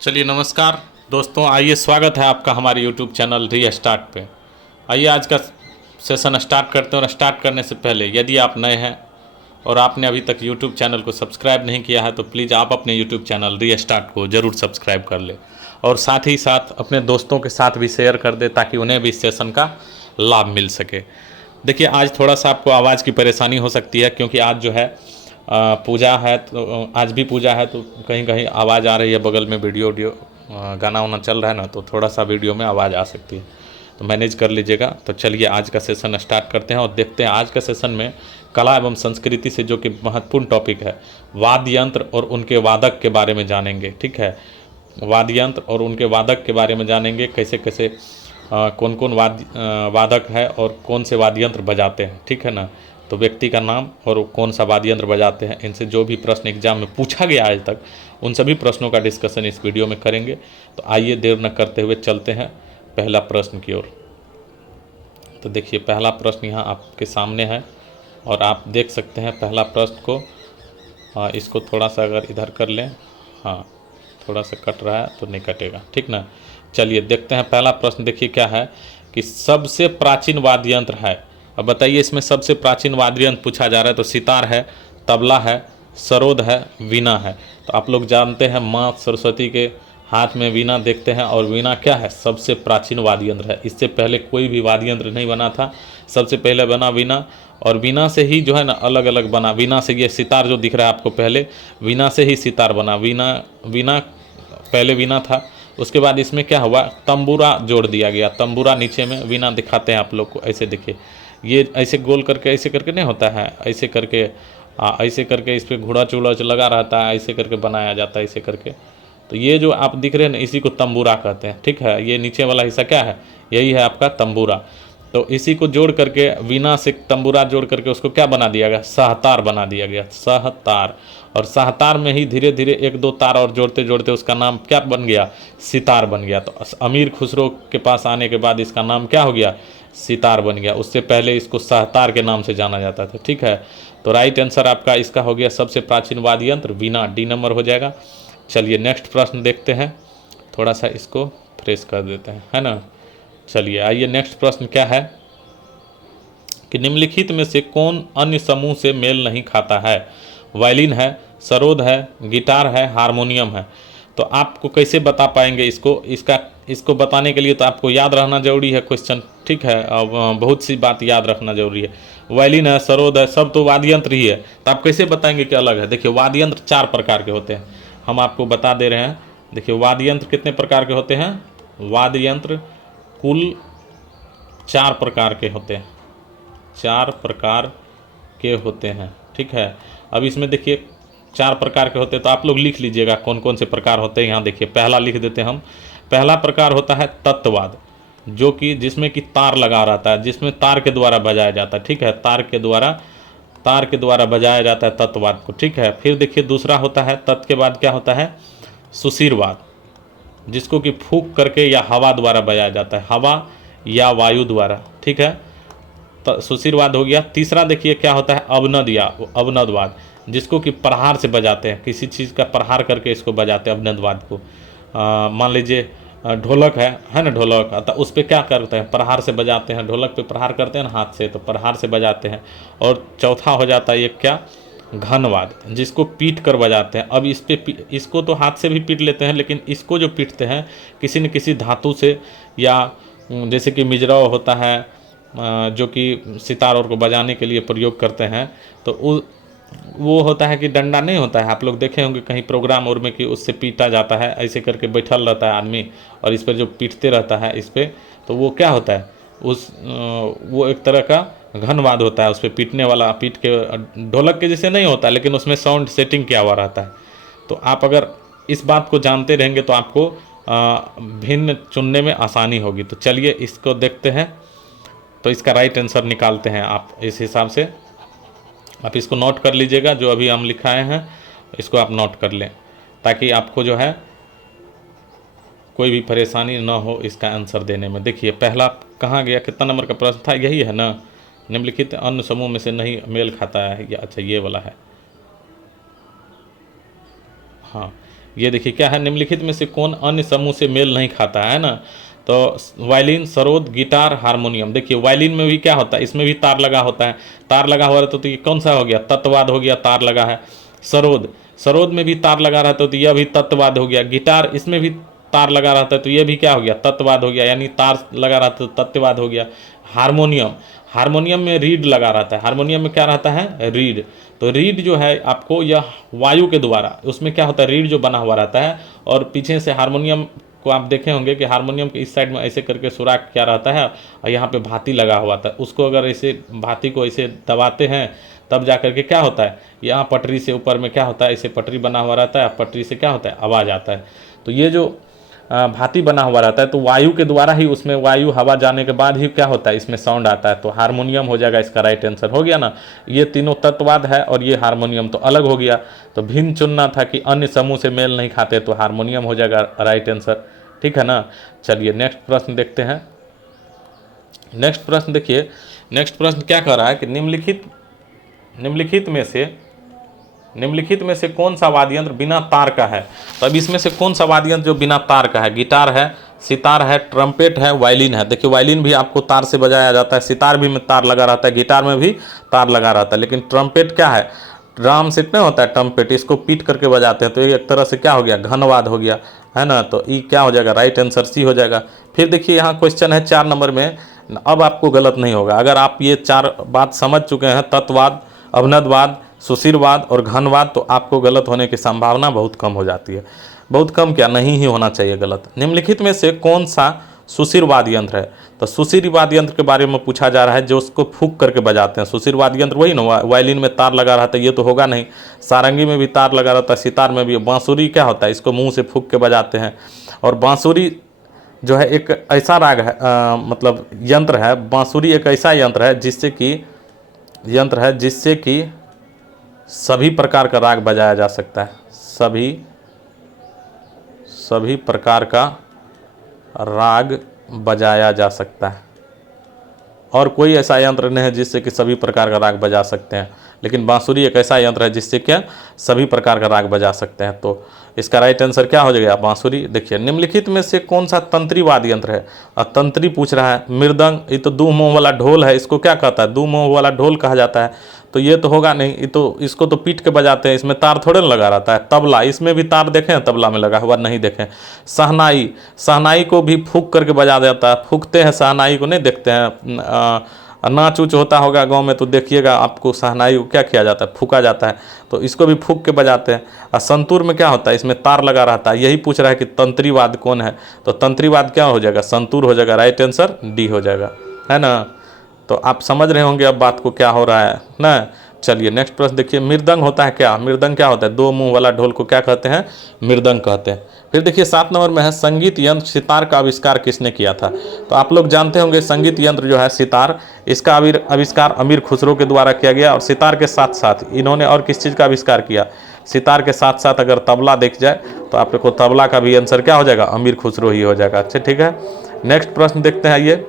चलिए नमस्कार दोस्तों, आइए स्वागत है आपका हमारे YouTube चैनल री स्टार्ट पे। आइए आज का सेशन स्टार्ट करते हैं। और स्टार्ट करने से पहले यदि आप नए हैं और आपने अभी तक YouTube चैनल को सब्सक्राइब नहीं किया है तो प्लीज़ आप अपने YouTube चैनल री स्टार्ट को ज़रूर सब्सक्राइब कर लें और साथ ही साथ अपने दोस्तों के साथ भी शेयर कर दें ताकि उन्हें भी इस सेशन का लाभ मिल सके। देखिए आज थोड़ा सा आपको आवाज़ की परेशानी हो सकती है क्योंकि आज जो है पूजा है, तो आज भी पूजा है तो कहीं कहीं आवाज़ आ रही है, बगल में वीडियो गाना वाना चल रहा है ना, तो थोड़ा सा वीडियो में आवाज़ आ सकती है, तो मैनेज कर लीजिएगा। तो चलिए आज का सेशन स्टार्ट करते हैं और देखते हैं आज का सेशन में कला एवं संस्कृति से जो कि महत्वपूर्ण टॉपिक है, वाद्य यंत्र और उनके वादक के बारे में जानेंगे। ठीक है, वाद्य यंत्र और उनके वादक के बारे में जानेंगे, कैसे कैसे कौन कौन वादक है और कौन से वाद्य यंत्र बजाते हैं। ठीक है ना, तो व्यक्ति का नाम और कौन सा वाद्य यंत्र बजाते हैं, इनसे जो भी प्रश्न एग्जाम में पूछा गया आज तक उन सभी प्रश्नों का डिस्कशन इस वीडियो में करेंगे। तो आइए देर न करते हुए चलते हैं पहला प्रश्न की ओर। तो देखिए पहला प्रश्न यहाँ आपके सामने है और आप देख सकते हैं पहला प्रश्न को। इसको थोड़ा सा अगर इधर कर लें, हाँ थोड़ा सा कट रहा है तो नहीं कटेगा, ठीक ना। चलिए देखते हैं पहला प्रश्न। देखिए क्या है कि सबसे प्राचीन वाद्य यंत्र है। अब बताइए इसमें सबसे प्राचीन वाद्य यंत्र पूछा जा रहा है तो सितार है, तबला है, सरोद है, वीणा है। तो आप लोग जानते हैं माँ सरस्वती के हाथ में वीणा देखते हैं और वीणा क्या है, सबसे प्राचीन वाद्य यंत्र है। इससे पहले कोई भी वाद्य यंत्र नहीं बना था, सबसे पहले बना वीणा और वीणा से ही जो है ना अलग अलग बना। वीणा से ये सितार जो दिख रहा है आपको, पहले वीणा से ही सितार बना। वीणा पहले वीणा था, उसके बाद इसमें क्या हुआ, तंबूरा जोड़ दिया गया। तंबूरा नीचे में, वीणा दिखाते हैं आप लोग को, ऐसे देखिए ये ऐसे गोल करके ऐसे करके नहीं होता है, ऐसे करके ऐसे करके इस पर घोड़ा चूड़ा लगा रहता है, ऐसे करके बनाया जाता है ऐसे करके। तो ये जो आप दिख रहे हैं ना, इसी को तंबूरा कहते हैं। ठीक है, ये नीचे वाला हिस्सा क्या है, यही है आपका तंबूरा। तो इसी को जोड़ करके वीणा से तंबूरा जोड़ करके उसको क्या बना दिया गया, सहतार बना दिया गया, सहतार। और सहतार में ही धीरे धीरे एक दो तार और जोड़ते जोड़ते उसका नाम क्या बन गया, सितार बन गया। तो अमीर खुसरो के पास आने के बाद इसका नाम क्या हो गया, सितार बन गया। उससे पहले इसको सहतार के नाम से जाना जाता था। ठीक है, तो राइट आंसर आपका इसका हो गया सबसे प्राचीन वाद्य यंत्र वीणा, डी नंबर हो जाएगा। चलिए नेक्स्ट प्रश्न देखते हैं, थोड़ा सा इसको फ्रेश कर देते हैं, है ना। चलिए आइए नेक्स्ट प्रश्न क्या है कि निम्नलिखित में से कौन अन्य समूह से मेल नहीं खाता है। वायलिन है, सरोद है, गिटार है, हारमोनियम है। तो आपको कैसे बता पाएंगे इसको बताने के लिए तो आपको याद रहना जरूरी है क्वेश्चन। ठीक है, बहुत सी बात याद रखना जरूरी है। वायलिन है, सरोद है, सब तो वाद्य यंत्र ही है, तो आप कैसे बताएंगे कि अलग है। देखिए वाद्य यंत्र 4 प्रकार के होते हैं, हम आपको बता दे रहे हैं। देखिए वाद्य यंत्र कितने प्रकार के होते हैं, वाद्य यंत्र कुल 4 प्रकार के होते हैं, 4 प्रकार के होते हैं। ठीक है, अब इसमें देखिए 4 प्रकार के होते हैं, तो आप लोग लिख लीजिएगा कौन कौन से प्रकार होते हैं। यहाँ देखिए पहला लिख देते हैं हम। पहला प्रकार होता है तत्ववाद, जो कि जिसमें कि तार लगा रहता है, जिसमें तार के द्वारा बजाया जाता है। ठीक है, तार के द्वारा बजाया जाता है तत्ववाद को। ठीक है, फिर देखिए दूसरा होता है, तत् के बाद क्या होता है, सुशीरवाद, जिसको कि फूंक करके या हवा द्वारा बजाया जाता है, हवा या वायु द्वारा। ठीक है, तो सुशीरवाद हो गया। तीसरा देखिए क्या होता है, अवनद या अवनदवाद, जिसको कि प्रहार से बजाते हैं, किसी चीज़ का प्रहार करके इसको बजाते हैं अवनदवाद को। मान लीजिए ढोलक है ना, ढोलक, तो उस पर क्या करते हैं, प्रहार से बजाते हैं। ढोलक पे प्रहार करते हैं ना हाथ से, तो प्रहार से बजाते हैं। और चौथा हो जाता है ये क्या, घनवाद, जिसको पीट कर बजाते हैं। अब इसको तो हाथ से भी पीट लेते हैं, लेकिन इसको जो पीटते हैं किसी न किसी धातु से, या जैसे कि मिजराव होता है जो कि सितार और को बजाने के लिए प्रयोग करते हैं, तो वो होता है कि डंडा नहीं होता है, आप लोग देखे होंगे कहीं प्रोग्राम और में कि उससे पीटा जाता है, ऐसे करके बैठल रहता है आदमी और इस पर जो पीटते रहता है इस पर, तो वो क्या होता है, वो एक तरह का घनवाद होता है। उस पर पीटने वाला, पीट के ढोलक के जैसे नहीं होता लेकिन उसमें साउंड सेटिंग किया हुआ रहता है। तो आप अगर इस बात को जानते रहेंगे तो आपको भिन्न चुनने में आसानी होगी। तो चलिए इसको देखते हैं, तो इसका राइट आंसर निकालते हैं आप। इस हिसाब से आप इसको नोट कर लीजिएगा, जो अभी हम लिखाए हैं इसको आप नोट कर लें, ताकि आपको जो है कोई भी परेशानी ना हो इसका आंसर देने में। देखिए पहला कहाँ गया, कितना नंबर का प्रश्न था, यही है ना, निम्नलिखित अन्य समूह में से नहीं मेल खाता है, या अच्छा ये वाला है, हाँ ये देखिए क्या है, निम्नलिखित में से कौन अन्य समूह से मेल नहीं खाता है ना। तो वायलिन, सरोद, गिटार, हारमोनियम। देखिए वायलिन में भी क्या होता है, इसमें भी तार लगा होता है, तार लगा हुआ रहता तो ये कौन सा हो गया, तत्ववाद हो गया, तार लगा है। सरोद, सरोद में भी तार लगा रहता है तो यह भी तत्ववाद हो गया। गिटार, इसमें भी तार लगा रहता है तो ये भी क्या हो गया, तत्ववाद हो गया, यानी तार लगा रहता है तो तत्ववाद हो गया। हारमोनियम, हारमोनियम में रीड लगा रहता है, हारमोनियम में क्या रहता है, रीड। तो रीड जो है आपको यह वायु के द्वारा, उसमें क्या होता है, रीड जो बना हुआ रहता है, और पीछे से हारमोनियम को आप देखे होंगे कि हारमोनियम के इस साइड में ऐसे करके सुराख क्या रहता है और यहाँ पे भाती लगा हुआ था, उसको अगर ऐसे भाती को ऐसे दबाते हैं तब जा करके क्या होता है, यहाँ पटरी से ऊपर में क्या होता है, ऐसे पटरी बना हुआ रहता है, पटरी से क्या होता है, आवाज़ आता है। तो ये जो भाती बना हुआ रहता है तो वायु के द्वारा ही, उसमें वायु हवा जाने के बाद ही क्या होता है, इसमें साउंड आता है। तो हारमोनियम हो जाएगा इसका राइट आंसर, हो गया ना। ये तीनों तत्ववाद है और ये हारमोनियम तो अलग हो गया। तो भिन्न चुनना था कि अन्य समूह से मेल नहीं खाते, तो हारमोनियम हो जाएगा राइट आंसर, ठीक है ना। चलिए नेक्स्ट प्रश्न देखते हैं। नेक्स्ट प्रश्न देखिए, नेक्स्ट प्रश्न क्या कह रहा है कि निम्नलिखित में से कौन सा वाद्य यंत्र बिना तार का है। तो अब इसमें से कौन सा वाद्य यंत्र जो बिना तार का है, गिटार है, सितार है, ट्रम्पेट है, वायलिन है। देखिए वायलिन भी आपको तार से बजाया जाता है, सितार भी में तार लगा रहता है, गिटार में भी तार लगा रहता है, लेकिन ट्रम्पेट क्या है, ड्राम सेट नहीं होता है ट्रम्पेट, इसको पीट करके बजाते हैं, तो ये एक तरह से क्या हो गया, घनवाद हो गया, है ना। तो ई क्या हो जाएगा, राइट आंसर सी हो जाएगा। फिर देखिए यहाँ क्वेश्चन है 4 नंबर में, अब आपको गलत नहीं होगा अगर आप ये 4 बात समझ चुके हैं, तत्ववाद, अवनदवाद, सुशीरवाद और घनवाद, तो आपको गलत होने की संभावना बहुत कम हो जाती है, बहुत कम, क्या नहीं ही होना चाहिए गलत। निम्नलिखित में से कौन सा सुशीरवाद यंत्र है। तो सुशीरवाद यंत्र के बारे में पूछा जा रहा है, जो उसको फूंक करके बजाते हैं। सुशीरवाद यंत्र वही ना, वायलिन में तार लगा रहता है, ये तो होगा नहीं। सारंगी में भी तार लगा रहता है, सितार में भी। बांसुरी क्या होता है, इसको मुंह से फूंक के बजाते हैं। और बांसुरी जो है एक ऐसा राग है, मतलब यंत्र है, बांसुरी एक ऐसा यंत्र है जिससे कि सभी प्रकार का राग बजाया जा सकता है, सभी प्रकार का राग बजाया जा सकता है। और कोई ऐसा यंत्र नहीं है जिससे कि सभी प्रकार का राग बजा सकते हैं, लेकिन बांसुरी एक ऐसा यंत्र है जिससे क्या सभी प्रकार का राग बजा सकते हैं। तो इसका राइट आंसर क्या हो जाएगा, बांसुरी। देखिए निम्नलिखित में से कौन सा तंत्री वाद्य यंत्र है। और तंत्री पूछ रहा है, मृदंग, ये तो दो मुंह वाला ढोल है, इसको क्या कहता है, दो मुंह वाला ढोल कहा जाता है। तो ये तो होगा नहीं, ये तो इसको तो पीट के बजाते हैं, इसमें तार थोड़े ना लगा रहता है। तबला, इसमें भी तार देखें, तबला में लगा हुआ नहीं देखें। शहनाई, शहनाई को भी फूंक करके बजा जाता है, फूंकते हैं शहनाई को, नहीं देखते हैं, नाच उच होता होगा गांव में तो देखिएगा आपको, शहनाई को क्या किया जाता है, फूका जाता है, तो इसको भी फूंक के बजाते हैं। और संतूर में क्या होता है, इसमें तार लगा रहता है। यही पूछ रहा है कि तंत्रीवाद कौन है, तो तंत्रीवाद क्या हो जाएगा, संतूर हो जाएगा, राइट आंसर डी हो जाएगा, है ना। तो आप समझ रहे होंगे अब बात को क्या हो रहा है ना। चलिए नेक्स्ट प्रश्न देखिए, मृदंग होता है क्या, मृदंग क्या होता है, दो मुंह वाला ढोल को क्या कहते हैं, मृदंग कहते हैं। फिर देखिए 7 नंबर में है, संगीत यंत्र सितार का आविष्कार किसने किया था। तो आप लोग जानते होंगे संगीत यंत्र जो है सितार, इसका आविष्कार अमीर खुसरो के द्वारा किया गया। और सितार के साथ साथ इन्होंने और किस चीज़ का आविष्कार किया, सितार के साथ साथ अगर तबला देख जाए तो आप को तबला का भी आंसर क्या हो जाएगा, अमीर खुसरो ही हो जाएगा। अच्छा ठीक है, नेक्स्ट प्रश्न देखते हैं। ये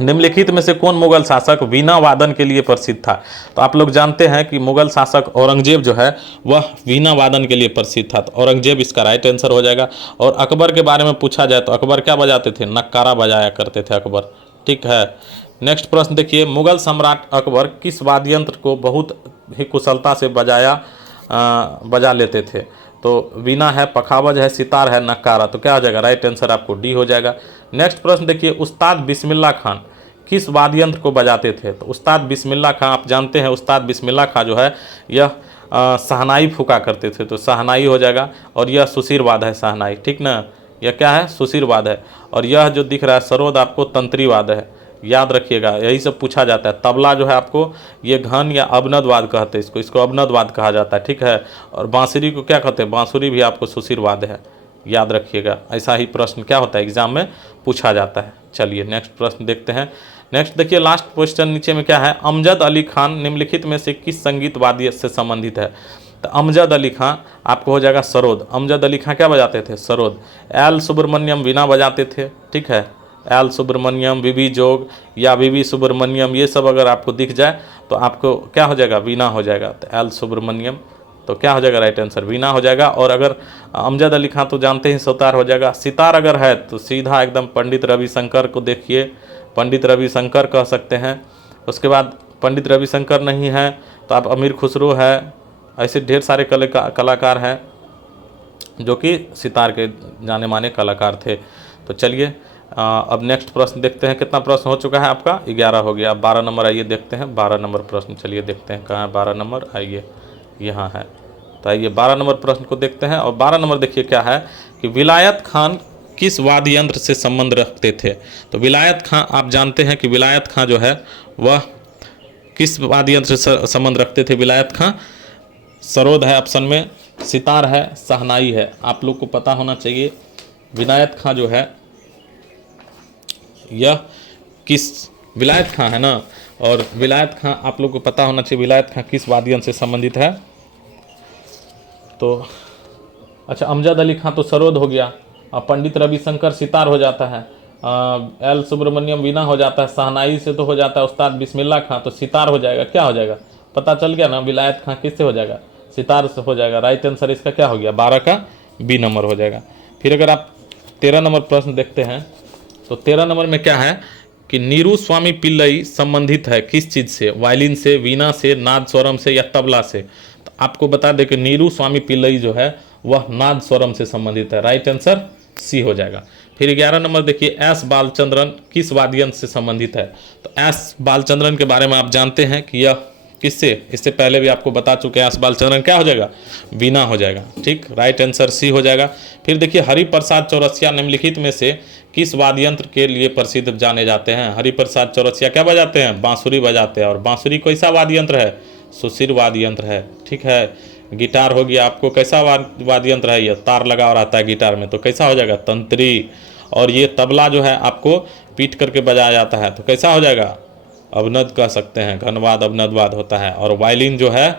निम्नलिखित में से कौन मुगल शासक वीणा वादन के लिए प्रसिद्ध था। तो आप लोग जानते हैं कि मुगल शासक औरंगजेब जो है वह वीणा वादन के लिए प्रसिद्ध था, तो औरंगजेब इसका राइट आंसर हो जाएगा। और अकबर के बारे में पूछा जाए तो अकबर क्या बजाते थे, नक्कारा बजाया करते थे अकबर, ठीक है। नेक्स्ट प्रश्न देखिए, मुगल सम्राट अकबर किस वाद्य यंत्र को बहुत ही कुशलता से बजा लेते थे। तो वीणा है, पखावज है, सितार है, नक्कारा, तो क्या हो जाएगा, राइट आंसर आपको डी हो जाएगा। नेक्स्ट प्रश्न देखिए, उस्ताद बिस्मिल्लाह खान किस वाद्य यंत्र को बजाते थे। तो उस्ताद बिस्मिल्लाह खान आप जानते हैं, उस्ताद बिस्मिल्लाह खान जो है यह शहनाई फूका करते थे, तो शहनाई हो जाएगा। और यह सुशीरवाद है, शहनाई, ठीक ना, यह क्या है, सुशीरवाद है। और यह जो दिख रहा है सरोद आपको तंत्रीवाद है, याद रखिएगा, यही सब पूछा जाता है। तबला जो है आपको ये घन या अवनदवाद कहते हैं, इसको अवनदवाद कहा जाता है, ठीक है। और बांसुरी को क्या कहते हैं, बांसुरी भी आपको सुशीरवाद है, याद रखिएगा। ऐसा ही प्रश्न क्या होता है, एग्जाम में पूछा जाता है। चलिए नेक्स्ट प्रश्न देखते हैं। नेक्स्ट देखिए, लास्ट क्वेश्चन नीचे में क्या है, अमजद अली खान निम्नलिखित में से किस संगीत वाद्य से संबंधित है। तो अमजद अली खान आपको हो जाएगा सरोद। अमजद अली खान क्या बजाते थे, सरोद। एल सुब्रमण्यम वीणा बजाते थे, ठीक है। एल सुब्रमण्यम, वीवी जोग या वीवी सुब्रमण्यम, ये सब अगर आपको दिख जाए तो आपको क्या हो जाएगा, वीणा हो जाएगा। तो एल सुब्रमण्यम तो क्या हो जाएगा राइट आंसर, वीणा हो जाएगा। और अगर अमजद अली खां तो जानते ही सितार हो जाएगा। सितार अगर है तो सीधा एकदम पंडित रविशंकर को देखिए, पंडित रविशंकर कह सकते हैं। उसके बाद पंडित रविशंकर नहीं है तो आप अमीर खुसरो है, ऐसे ढेर सारे कलाकार हैं जो कि सितार के जाने माने कलाकार थे। तो चलिए अब नेक्स्ट प्रश्न देखते हैं। कितना प्रश्न हो चुका है आपका? 11 हो गया। 12 नंबर आइए देखते हैं, 12 नंबर प्रश्न। चलिए देखते हैं कहाँ है 12 नंबर, आइए यहाँ है। तो आइए 12 नंबर प्रश्न को देखते हैं। और 12 नंबर देखिए क्या है कि विलायत खान किस वाद्य यंत्र से संबंध रखते थे? तो विलायत खां, आप जानते हैं कि विलायत खां जो है वह किस वाद्य यंत्र से संबंध रखते थे? विलायत खां सरोद है ऑप्शन में, सितार है, शहनाई है। आप लोग को पता होना चाहिए विलायत खां जो है यह किस, विलायत खां है ना, और विलायत खां आप लोग को पता होना चाहिए विलायत खां किस वाद्य यंत्र से संबंधित है। तो अच्छा, अमजद अली खां तो सरोद हो गया, और पंडित रविशंकर सितार हो जाता है, एल सुब्रमण्यम वीणा हो जाता है, शहनाई से तो हो जाता है उस्ताद बिस्मिल्लाह खां, तो सितार हो जाएगा। क्या हो जाएगा पता चल गया ना, विलायत खां किससे हो जाएगा? सितार से हो जाएगा। राइट आंसर इसका क्या हो गया? 12 का बी नंबर हो जाएगा। फिर अगर आप 13 नंबर प्रश्न देखते हैं तो 13 नंबर में क्या है कि नीरू स्वामी पिल्लई संबंधित है किस चीज़ से? वायलिन से, वीणा से, नाद स्वरम से या तबला से? तो आपको बता दें कि नीरू स्वामी पिल्लई जो है वह नाद स्वरम से संबंधित है। राइट आंसर सी हो जाएगा। फिर 11 नंबर देखिए, एस बालचंद्रन किस वाद्य यंत्र से संबंधित है? तो एस बालचंद्रन के बारे में आप जानते हैं कि यह किससे, इससे पहले भी आपको बता चुके हैं, एस बालचंद्रन क्या हो जाएगा? वीणा हो जाएगा। ठीक, राइट आंसर सी हो जाएगा। फिर देखिए, हरिप्रसाद चौरसिया निम्नलिखित में से किस वाद्य यंत्र के लिए प्रसिद्ध जाने जाते हैं? हरिप्रसाद चौरसिया क्या बजाते हैं? बांसुरी बजाते हैं। और बांसुरी कैसा वाद्य यंत्र है? सुशिर वाद्य यंत्र है। ठीक है, गिटार हो गया, आपको कैसा वाद्य यंत्र है? यह तार लगा रहता है गिटार में, तो कैसा हो जाएगा? तंत्री। और ये तबला जो है आपको पीट करके बजाया जाता है, तो कैसा हो जाएगा? अवनद कह सकते हैं, घनवाद अवनदवाद होता है। और वायलिन जो है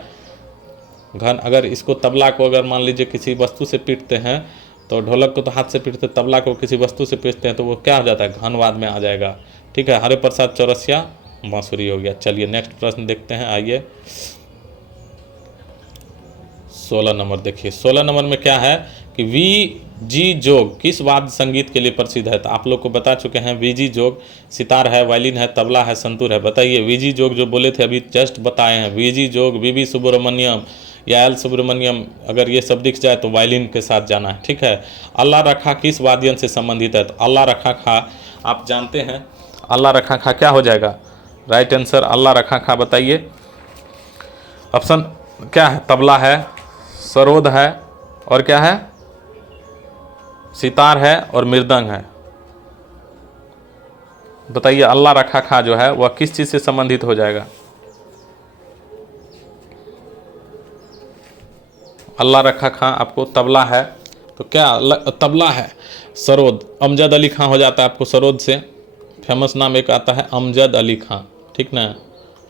घन, अगर इसको तबला को अगर मान लीजिए किसी वस्तु से पीटते हैं, तो ढोलक को तो हाथ से पीटते, तबला को किसी वस्तु से पीटते हैं तो वो क्या हो जाता है? घनवाद में आ जाएगा। ठीक है, हरिप्रसाद चौरसिया बांसुरी हो गया। चलिए नेक्स्ट प्रश्न देखते हैं, आइए 16 नंबर देखिए। 16 नंबर में क्या है कि वी जी जोग किस वाद्य संगीत के लिए प्रसिद्ध है? तो आप लोग को बता चुके हैं वी जी जोग सितार है, वायलिन है, तबला है, संतूर है। बताइए वी जी जोग जो बोले थे अभी जस्ट बताए हैं, वी जी जोग, वी सुब्रमण्यम या एल सुब्रमण्यम, अगर ये सब दिख जाए तो वायलिन के साथ जाना है। ठीक है, अल्लाह रखा किस वाद्य यंत्र से संबंधित है? तो अल्लाह रखा खा आप जानते हैं, अल्लाह रखा खा क्या हो जाएगा? राइट आंसर अल्लाह रखा खा। बताइए ऑप्शन क्या है? तबला है, सरोद है, और क्या है? सितार है और मृदंग है। बताइए अल्लाह रखा खा जो है वह किस चीज़ से संबंधित हो जाएगा? अल्लाह रखा खां आपको तबला है, तो क्या तबला है? सरोद, अमजद अली खां हो जाता है आपको सरोद से। फेमस नाम एक आता है अमजद अली खां, ठीक ना,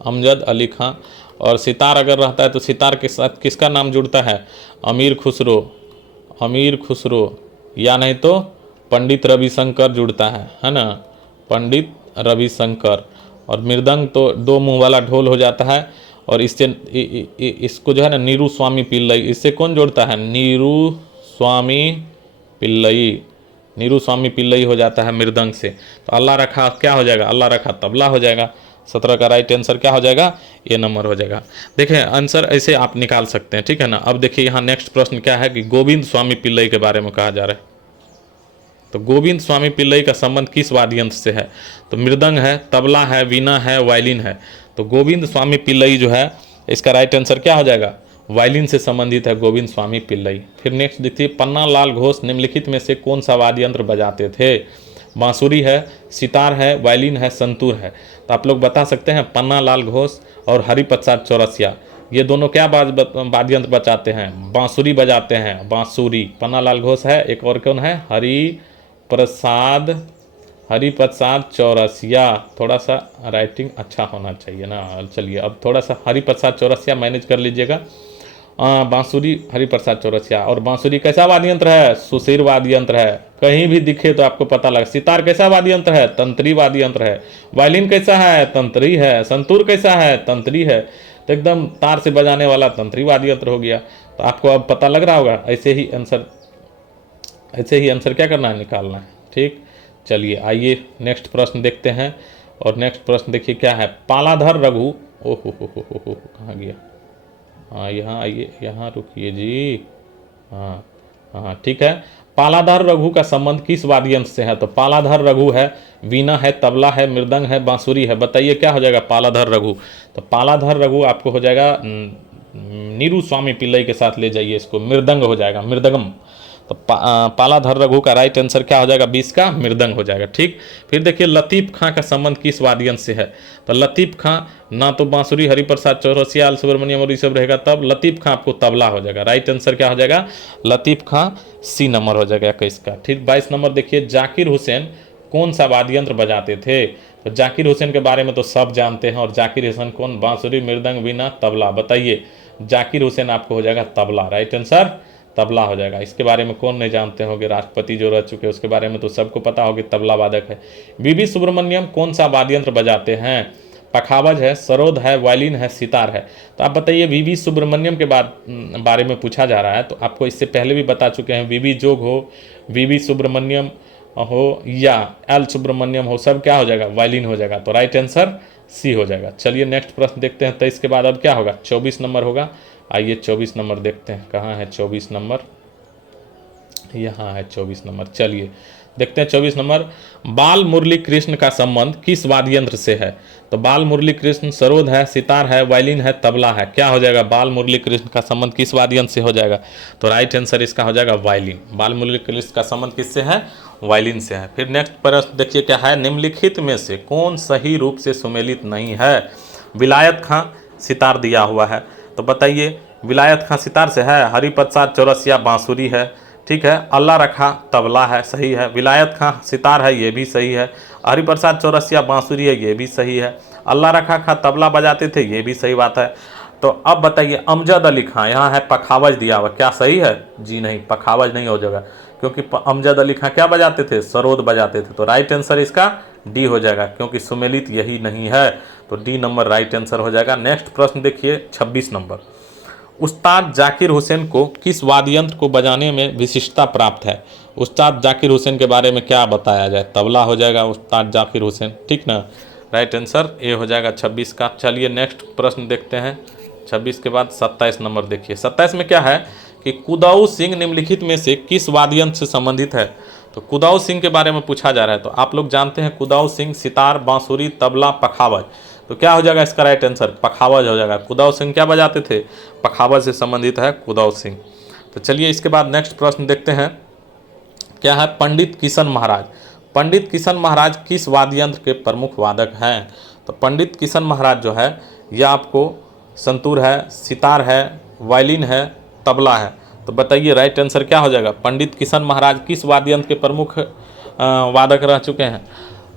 अमजद अली खां। और सितार अगर रहता है तो सितार के साथ किसका नाम जुड़ता है? अमीर खुसरो, अमीर खुसरो, या नहीं तो पंडित रविशंकर जुड़ता है ना, पंडित रविशंकर। और मृदंग तो दो मुंह वाला ढोल हो जाता है, और इससे इसको जो है ना नीरू स्वामी पिल्लई, इससे कौन जोड़ता है? नीरू स्वामी पिल्लई, नीरू स्वामी पिल्लई हो जाता है मृदंग से। तो अल्लाह रखा क्या हो जाएगा? अल्लाह रखा तबला हो जाएगा। 17 का राइट आंसर क्या हो जाएगा? ये नंबर हो जाएगा। देखें आंसर ऐसे आप निकाल सकते हैं, ठीक है ना। अब देखिए यहाँ नेक्स्ट प्रश्न क्या है कि गोविंद स्वामी पिल्लई के बारे में कहा जा रहा है। तो गोविंद स्वामी पिल्लई का संबंध किस वाद्य यंत्र से है? तो मृदंग है, तबला है, वीणा है, वायलिन है। तो गोविंद स्वामी पिल्लई जो है इसका राइट आंसर क्या हो जाएगा? वायलिन से संबंधित है गोविंद स्वामी पिल्लई। फिर नेक्स्ट देखिए, पन्ना लाल घोष निम्नलिखित में से कौन सा वाद्य यंत्र बजाते थे? बांसुरी है, सितार है, वायलिन है, संतूर है। तो आप लोग बता सकते हैं पन्ना लाल घोष और हरिप्रसाद चौरसिया ये दोनों क्या वाद्य यंत्र बजाते हैं? बांसुरी बजाते हैं, बांसुरी। पन्ना लाल घोष है, एक और कौन है? हरिप्रसाद चौरसिया। थोड़ा सा राइटिंग अच्छा होना चाहिए ना। चलिए अब थोड़ा सा हरिप्रसाद चौरसिया मैनेज कर लीजिएगा। बांसुरी हरिप्रसाद चौरसिया। और बांसुरी कैसा वाद्य यंत्र है? सुशीर वाद्य यंत्र है, कहीं भी दिखे तो आपको पता लगे। सितार कैसा वाद्य यंत्र है? तंत्री वाद्य यंत्र है। वायलिन कैसा है? तंत्री है। संतूर कैसा है? तंत्री है। तो एकदम तार से बजाने वाला तंत्री वाद्य यंत्र हो गया। तो आपको अब पता लग रहा होगा, ऐसे ही आंसर क्या करना है, निकालना है। ठीक, चलिए आइए नेक्स्ट प्रश्न देखते हैं। और नेक्स्ट प्रश्न देखिए क्या है, पालाधर रघु, ओहो हो कहाँ गया, हाँ यहाँ आइए, यहाँ रुकिए जी, हाँ हाँ ठीक है। पालाधर रघु का संबंध किस वाद्य यंत्र से है? तो पालाधर रघु है वीणा है, तबला है, मृदंग है, बांसुरी है। बताइए क्या हो जाएगा पालाधर रघु? तो पालाधर रघु आपको हो जाएगा नीरू स्वामी पिल्लई के साथ ले जाइए इसको, मृदंग हो जाएगा, मृदंगम। तो पालाधर रघु का राइट आंसर क्या हो जाएगा? 20 का मृदंग हो जाएगा। ठीक, फिर देखिए लतीफ़ खां का संबंध किस वाद्य यंत्र से है? तो लतीफ़ खां ना तो बांसुरी, हरिप्रसाद चौरसिया, सुब्रमण्यम और ये सब रहेगा, तब लतीफ़ खां आपको तबला हो जाएगा। राइट आंसर क्या हो जाएगा? लतीफ़ खां, सी नंबर हो जाएगा 21 का। ठीक, 22 नंबर देखिए, जाकिर हुसैन कौन सा वाद्य यंत्र बजाते थे? तो जाकिर हुसैन के बारे में तो सब जानते हैं, और जाकिर हुसैन कौन? बांसुरी, मृदंग, वीणा, तबला। बताइए, जाकिर हुसैन आपको हो जाएगा तबला। राइट आंसर तबला हो जाएगा। इसके बारे में कौन नहीं जानते होंगे, राष्ट्रपति जो रह चुके हैं उसके बारे में तो सबको पता होगा, तबला वादक है। वीवी सुब्रमण्यम कौन सा वाद्य यंत्र बजाते हैं? पखावज है, सरोद है, वायलिन है, सितार है। तो आप बताइए, वीवी सुब्रमण्यम के बारे में पूछा जा रहा है, तो आपको इससे पहले भी बता चुके हैं, वीवी जोग हो, वीवी सुब्रमण्यम हो या एल सुब्रमण्यम हो, सब क्या हो जाएगा? वायलिन हो जाएगा। तो राइट आंसर सी हो जाएगा। चलिए नेक्स्ट प्रश्न देखते हैं। 23 के बाद अब क्या होगा? 24 नंबर होगा। आइए 24 नंबर देखते हैं, कहाँ है 24 नंबर? यहाँ है 24 नंबर। चलिए देखते हैं 24 नंबर, बाल मुरली कृष्ण का संबंध किस वाद्य यंत्र से है? तो बाल मुरली कृष्ण सरोद है, सितार है, वायलिन है, तबला है। क्या हो जाएगा? बाल मुरली कृष्ण का संबंध किस वाद्य यंत्र से हो जाएगा? तो राइट आंसर इसका हो जाएगा वायलिन। बाल मुरली कृष्ण का संबंध किससे है? वायलिन से है। फिर नेक्स्ट प्रश्न देखिए क्या है, निम्नलिखित में से कौन सही रूप से सुमेलित नहीं है? विलायत खां सितार दिया हुआ है, तो बताइए विलायत खां सितार से है। हरिप्रसाद चौरसिया बांसुरी है, ठीक है। अल्लाह रखा तबला है, सही है। विलायत खां सितार है, ये भी सही है। हरिप्रसाद चौरसिया बांसुरी है, ये भी सही है। अल्लाह रखा खां तबला बजाते थे, ये भी सही बात है। तो अब बताइए अमजद अली खां, यहाँ है पखावज दिया हुआ, क्या सही है? जी नहीं, पखावज नहीं हो जाएगा, क्योंकि अमजद अली खां क्या बजाते थे? सरोद बजाते थे। तो राइट आंसर इसका डी हो जाएगा, क्योंकि सुमेलित यही नहीं है। तो डी नंबर राइट आंसर हो जाएगा। नेक्स्ट प्रश्न देखिए 26 नंबर, उस्ताद जाकिर हुसैन को किस वाद्य यंत्र को बजाने में विशिष्टता प्राप्त है? उस्ताद जाकिर हुसैन के बारे में क्या बताया जाए? तबला हो जाएगा उस्ताद जाकिर हुसैन, ठीक ना। राइट आंसर ए हो जाएगा 26 का। चलिए नेक्स्ट प्रश्न देखते हैं 26 के बाद 27 नंबर देखिए। 27 में क्या है कि कुदाऊ सिंह निम्नलिखित में से किस वाद्य यंत्र से संबंधित है? तो कुदाऊ सिंह के बारे में पूछा जा रहा है। तो आप लोग जानते हैं कुदाऊ सिंह सितार, बांसुरी, तबला, पखावज। तो क्या हो जाएगा इसका राइट आंसर? पखावज हो जाएगा। कुदाऊ सिंह क्या बजाते थे? पखावज से संबंधित है कुदाऊ सिंह। तो चलिए इसके बाद नेक्स्ट प्रश्न देखते हैं क्या है, पंडित किशन महाराज। पंडित किशन महाराज किस वाद्य यंत्र के प्रमुख वादक हैं? तो पंडित किशन महाराज जो है यह आपको संतूर है, सितार है, वायलिन है, तबला है। तो बताइए राइट आंसर क्या हो जाएगा? पंडित किशन महाराज किस वाद्य यंत्र के प्रमुख वादक रह चुके हैं?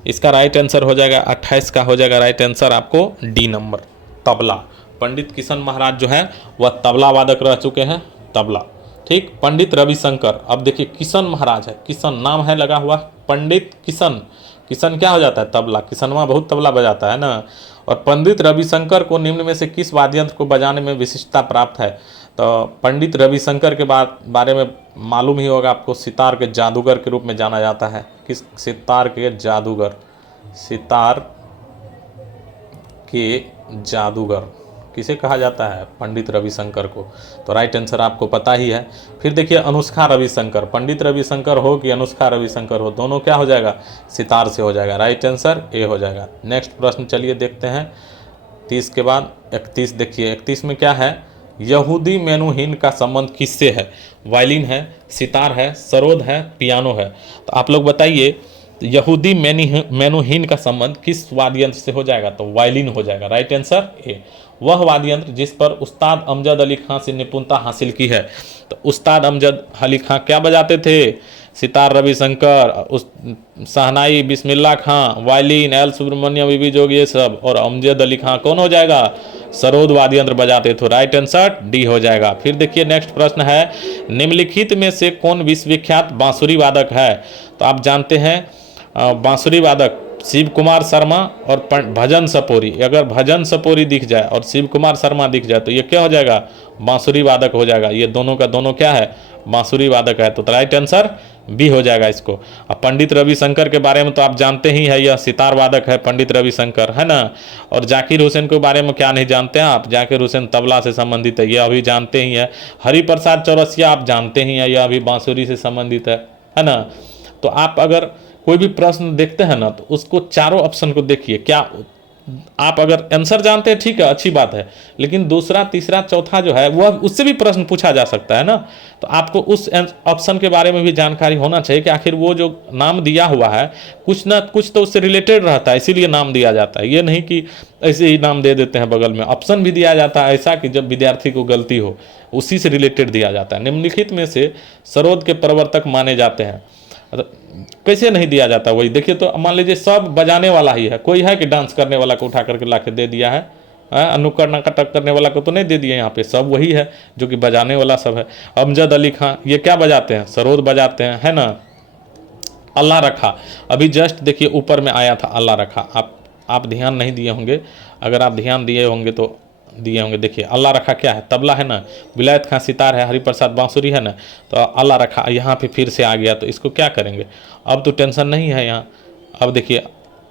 इसका राइट आंसर हो जाएगा 28 का हो जाएगा राइट आंसर आपको डी नंबर, तबला। पंडित किशन महाराज जो है वह तबला वादक रह चुके हैं, तबला। ठीक, पंडित रविशंकर, अब देखिए किशन महाराज है, किशन नाम है लगा हुआ, पंडित किशन, किशन क्या हो जाता है? तबला। किशनवा बहुत तबला बजाता है ना। और पंडित रविशंकर को निम्न में से किस वाद्य यंत्र को बजाने में विशिष्टता प्राप्त है? तो पंडित रविशंकर के बारे में मालूम ही होगा आपको, सितार के जादूगर के रूप में जाना जाता है। किस? सितार के जादूगर, सितार के जादूगर किसे कहा जाता है? पंडित रविशंकर को। तो राइट आंसर आपको पता ही है। फिर देखिए अनुष्का रविशंकर, पंडित रविशंकर हो कि अनुष्का रविशंकर हो, दोनों क्या हो जाएगा? सितार से हो जाएगा। राइट आंसर ए हो जाएगा। नेक्स्ट प्रश्न चलिए देखते हैं 30 के बाद 31 देखिए। 31 में क्या है, यहूदी मेनुहीन का संबंध किससे है? वायलिन है, सितार है, सरोद है, पियानो है। तो आप लोग बताइए यहूदी मेनुहीन का संबंध किस वाद्य यंत्र से हो जाएगा? तो वायलिन हो जाएगा। राइट आंसर ए, वह वाद्य यंत्र जिस पर उस्ताद अमजद अली खां से निपुणता हासिल की है। तो उस्ताद अमजद अली खां क्या बजाते थे? सितार रविशंकर, उस शहनाई बिस्मिल्लाह खां, वायलिन एल सुब्रमण्यम, बीबी जोग, ये सब। और अमजद अली खां कौन हो जाएगा? सरोद वाद्य यंत्र बजाते थे। राइट आंसर डी हो जाएगा। फिर देखिए नेक्स्ट प्रश्न है, निम्नलिखित में से कौन विश्वविख्यात बांसुरी वादक है? तो आप जानते हैं बांसुरी वादक शिव कुमार शर्मा और भजन सपोरी, अगर भजन सपोरी दिख जाए और शिव कुमार शर्मा दिख जाए तो ये क्या हो जाएगा, बांसुरी वादक हो जाएगा। ये दोनों का दोनों क्या है, बांसुरी वादक है। तो राइट आंसर बी हो जाएगा इसको। अब पंडित रविशंकर के बारे में तो आप जानते ही है, यह सितार वादक है पंडित रविशंकर, है ना। और जाकिर हुसैन के बारे में क्या नहीं जानते हैं आप, जाकिर हुसैन तबला से संबंधित है, यह अभी जानते ही है। हरिप्रसाद चौरसिया आप जानते ही हैं, यह अभी बांसुरी से संबंधित है ना। तो आप अगर कोई भी प्रश्न देखते हैं ना तो उसको चारों ऑप्शन को देखिए, क्या आप अगर आंसर जानते हैं ठीक है, अच्छी बात है, लेकिन दूसरा तीसरा चौथा जो है वह उससे भी प्रश्न पूछा जा सकता है ना। तो आपको उस ऑप्शन के बारे में भी जानकारी होना चाहिए कि आखिर वो जो नाम दिया हुआ है कुछ ना कुछ तो उससे रिलेटेड रहता है, इसीलिए नाम दिया जाता है। ये नहीं कि ऐसे ही नाम दे देते हैं, बगल में ऑप्शन भी दिया जाता है ऐसा कि जब विद्यार्थी को गलती हो उसी से रिलेटेड दिया जाता है। निम्नलिखित में से सरोद के प्रवर्तक माने जाते हैं, कैसे नहीं दिया जाता, वही देखिए। तो मान लीजिए सब बजाने वाला ही है, कोई है कि डांस करने वाला को उठा करके ला के दे दिया है, अनुकरण नाटक करने वाला को तो नहीं दे दिया, यहाँ पे सब वही है जो कि बजाने वाला सब है। अमजद अली खां ये क्या बजाते हैं, सरोद बजाते हैं, है ना। अल्लाह रखा अभी जस्ट देखिए ऊपर में आया था अल्लाह रखा, आप ध्यान नहीं दिए होंगे, अगर आप ध्यान दिए होंगे तो दिए होंगे। देखिए अल्लाह रखा क्या है, तबला है ना, विलायत खां सितार है, हरिप्रसाद बांसुरी है ना। तो अल्लाह रखा यहाँ पे फिर से आ गया, तो इसको क्या करेंगे, अब तो टेंशन नहीं है यहाँ। अब देखिए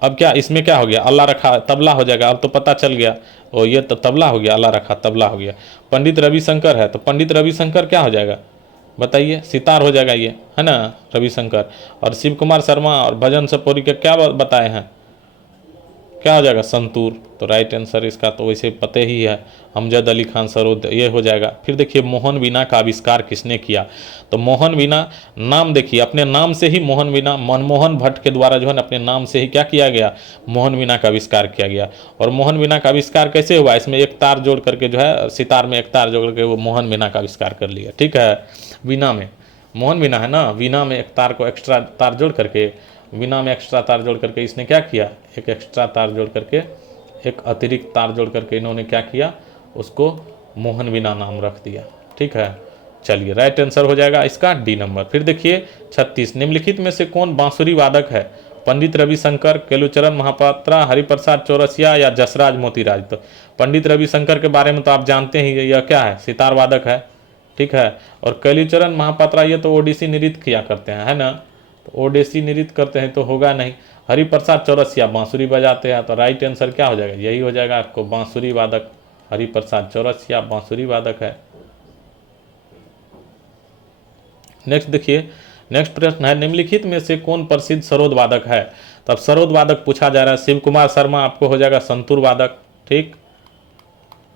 अब क्या इसमें क्या हो गया, अल्लाह रखा तबला हो जाएगा, अब तो पता चल गया, और ये तो तबला हो गया, अल्लाह रखा तबला हो गया। पंडित रविशंकर है तो पंडित रविशंकर क्या हो जाएगा बताइए, सितार हो जाएगा ये, है ना रविशंकर। और शिव कुमार शर्मा और भजन सपोरी के क्या बताए हैं, क्या हो जाएगा, संतूर। तो राइट आंसर इसका तो वैसे पते ही है, अमजद अली खान सरोद, ये हो जाएगा। फिर देखिए मोहन वीणा का आविष्कार किसने किया, तो मोहन वीणा नाम देखिए, अपने नाम से ही मोहन वीणा, मनमोहन भट्ट के द्वारा जो है ना अपने नाम से ही क्या किया गया, मोहन वीणा का आविष्कार किया गया। और मोहन वीणा का आविष्कार कैसे हुआ, इसमें एक तार जोड़ करके जो है, सितार में एक तार जोड़ करके वो मोहन वीणा का आविष्कार कर लिया, ठीक है। वीणा में मोहन वीणा है ना, वीणा में एक तार को एक्स्ट्रा तार जोड़ करके, वीणा में एक्स्ट्रा तार जोड़ करके इसने क्या किया, एक एक्स्ट्रा तार जोड़ करके, एक अतिरिक्त तार जोड़ करके इन्होंने क्या किया, उसको मोहन वीणा नाम रख दिया, ठीक है। चलिए राइट आंसर हो जाएगा इसका डी नंबर। फिर देखिए 36, निम्नलिखित में से कौन बांसुरी वादक है, पंडित रविशंकर, केलुचरण महापात्रा, हरिप्रसाद चौरसिया या जसराज मोतीराज। तो पंडित रविशंकर के बारे में तो आप जानते ही, यह क्या है, सितार वादक है, ठीक है। और केलुचरण महापात्रा ये तो ओडिसी नृत्य किया करते हैं, है ना, तो ओडिसी नृत्य करते हैं तो होगा नहीं। हरिप्रसाद चौरसिया बांसुरी बजाते हैं, तो राइट आंसर क्या हो जाएगा, यही हो जाएगा आपको, बांसुरी वादक। हरिप्रसाद चौरसिया बांसुरी वादक है। नेक्स्ट देखिए, नेक्स्ट प्रश्न है, निम्नलिखित में से कौन प्रसिद्ध सरोद वादक है। तब सरोद वादक पूछा जा रहा है, शिव कुमार शर्मा आपको हो जाएगा संतूर वादक, ठीक।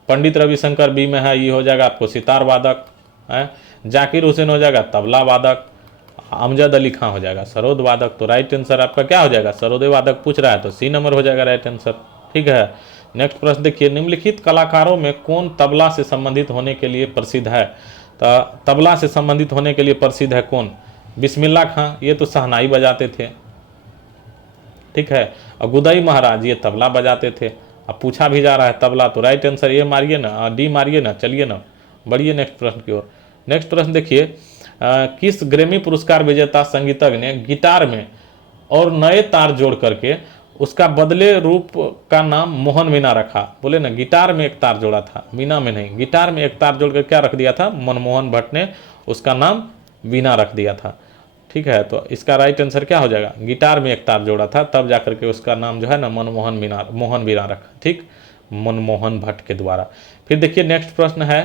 पंडित रविशंकर बी में है, ये हो जाएगा आपको सितार वादक है। जाकिर हुसैन हो जाएगा तबला वादक। अमजद अली खां हो जाएगा सरोद वादक। तो राइट आंसर आपका क्या हो जाएगा, सरोद वादक पूछ रहा है तो सी नंबर हो जाएगा राइट आंसर, ठीक है। नेक्स्ट प्रश्न देखिए, निम्नलिखित कलाकारों में कौन तबला से संबंधित होने के लिए प्रसिद्ध है। तो तबला से संबंधित होने के लिए प्रसिद्ध है कौन, बिस्मिल्लाह खां, ये तो शहनाई बजाते थे, ठीक है। और गुदई महाराज ये तबला बजाते थे। अब पूछा भी जा रहा है तबला, तो राइट आंसर ये मारिए ना, डी मारिए ना। चलिए ना बढ़िए नेक्स्ट प्रश्न की ओर। नेक्स्ट प्रश्न देखिए, किस ग्रैमी पुरस्कार विजेता संगीतज्ञ ने गिटार में और नए तार जोड़ करके उसका बदले रूप का नाम मोहन वीणा रखा। बोले ना, गिटार में एक तार जोड़ा था, वीणा में नहीं, गिटार में एक तार जोड़ कर क्या रख दिया था, मनमोहन भट्ट ने उसका नाम वीणा रख दिया था, ठीक है। तो इसका राइट आंसर क्या हो जाएगा, गिटार में एक तार जोड़ा था तब जाकर के उसका नाम जो है ना मोहन वीणा रखा, ठीक, मनमोहन भट्ट के द्वारा। फिर देखिए नेक्स्ट प्रश्न है,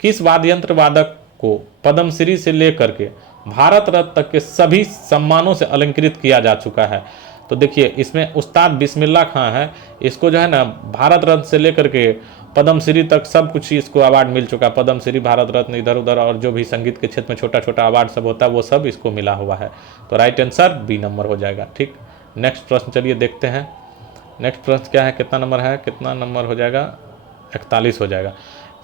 किस वाद्ययंत्र वादक को पद्मश्री से लेकर के भारत रत्न तक के सभी सम्मानों से अलंकृत किया जा चुका है। तो देखिए इसमें उस्ताद बिस्मिल्लाह खां है, इसको जो है ना भारत रत्न से लेकर के पद्मश्री तक सब कुछ इसको अवार्ड मिल चुका है, पद्मश्री, भारत रत्न, इधर उधर और जो भी संगीत के क्षेत्र में छोटा छोटा अवार्ड सब होता है वो सब इसको मिला हुआ है। तो राइट आंसर बी नंबर हो जाएगा, ठीक। नेक्स्ट प्रश्न चलिए देखते हैं, नेक्स्ट प्रश्न क्या है, कितना नंबर है, कितना नंबर हो जाएगा, 41 हो जाएगा।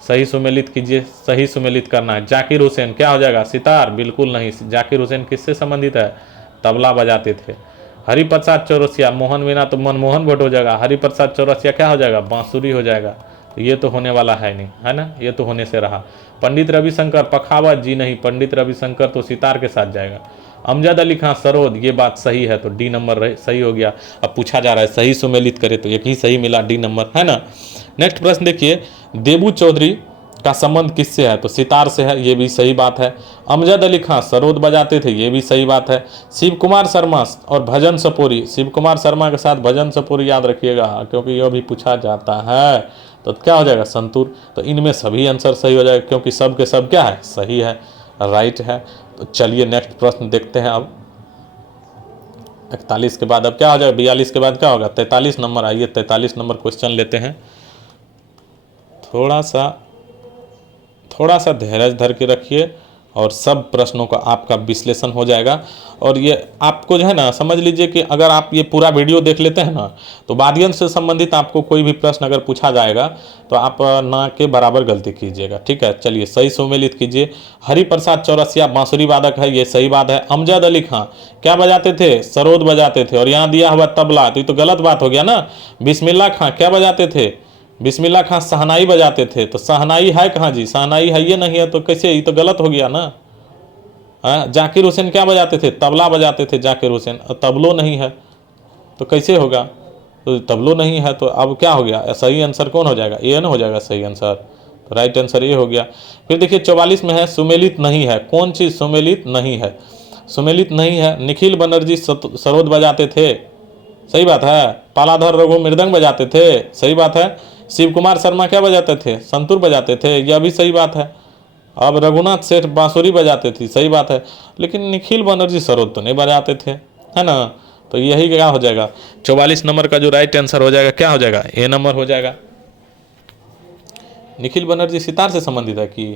सही सुमेलित कीजिए, सही सुमेलित करना है। जाकिर हुसैन क्या हो जाएगा, सितार, बिल्कुल नहीं। जाकिर हुसैन किससे संबंधित है, तबला बजाते थे। हरिप्रसाद चौरसिया, मोहन वीणा तो मनमोहन भट्ट हो जाएगा, हरिप्रसाद चौरसिया क्या हो जाएगा, बांसुरी हो जाएगा। तो ये तो होने वाला है नहीं, है ना, ये तो होने से रहा। पंडित रविशंकर पखावत जी नहीं, पंडित रविशंकर तो सितार के साथ जाएगा। अमजद अली खां सरोद, ये बात सही है, तो डी नंबर सही हो गया। अब पूछा जा रहा है सही सुमेलित करे, तो एक ही सही मिला, डी नंबर, है ना। नेक्स्ट प्रश्न देखिए, देबू चौधरी का संबंध किससे है, तो सितार से है, ये भी सही बात है। अमजद अली खां सरोद बजाते थे, ये भी सही बात है। शिव कुमार शर्मा और भजन सपोरी, शिव कुमार शर्मा के साथ भजन सपोरी याद रखिएगा, क्योंकि यह भी पूछा जाता है, तो क्या हो जाएगा संतूर। तो इनमें सभी आंसर सही हो जाएगा, क्योंकि सब के सब क्या है, सही है, राइट है। तो चलिए नेक्स्ट प्रश्न देखते हैं। अब 41 के बाद अब क्या हो जाएगा, 42 के बाद क्या होगा, 43 नंबर। आइए 43 नंबर क्वेश्चन लेते हैं। थोड़ा सा धैर्य धर के रखिए और सब प्रश्नों का आपका विश्लेषण हो जाएगा। और ये आपको जो है ना, समझ लीजिए कि अगर आप ये पूरा वीडियो देख लेते हैं ना, तो वाद्ययंत्र से संबंधित आपको कोई भी प्रश्न अगर पूछा जाएगा तो आप ना के बराबर गलती कीजिएगा, ठीक है। चलिए सही सुमेलित कीजिए। हरिप्रसाद चौरसिया बांसुरी वादक है, ये सही बात है। अमजद अली खां क्या बजाते थे, सरोद बजाते थे, और यहाँ दिया हुआ तबला, तो ये तो गलत बात हो गया ना। बिस्मिल्लाह खां क्या बजाते थे, बिस्मिल्लाह खां शहनाई बजाते थे, तो शहनाई है कहाँ जी, शहनाई है ये नहीं है, तो कैसे, ये तो गलत हो गया ना। जाकिर हुसैन क्या बजाते थे, तबला बजाते थे जाकिर हुसैन, तबलो नहीं है, तो कैसे होगा, तो तबलो नहीं है, तो अब क्या हो गया, सही आंसर कौन हो जाएगा, ये ना हो जाएगा सही आंसर, तो राइट आंसर ये हो गया। फिर देखिए 44 में है सुमेलित नहीं है, कौन चीज़ सुमेलित नहीं है, सुमेलित नहीं है। निखिल बनर्जी सरोद बजाते थे, सही बात है। पालाधर रघु मृदंग बजाते थे, सही बात है। शिव कुमार शर्मा क्या बजाते थे, संतूर बजाते थे, यह भी सही बात है। अब रघुनाथ सेठ बांसुरी बजाते थे, सही बात है। लेकिन निखिल बनर्जी सरोद तो नहीं बजाते थे, है ना। तो यही क्या हो जाएगा, 44 नंबर का जो राइट आंसर हो जाएगा क्या हो जाएगा, ए नंबर हो जाएगा। निखिल बनर्जी सितार से संबंधित है कि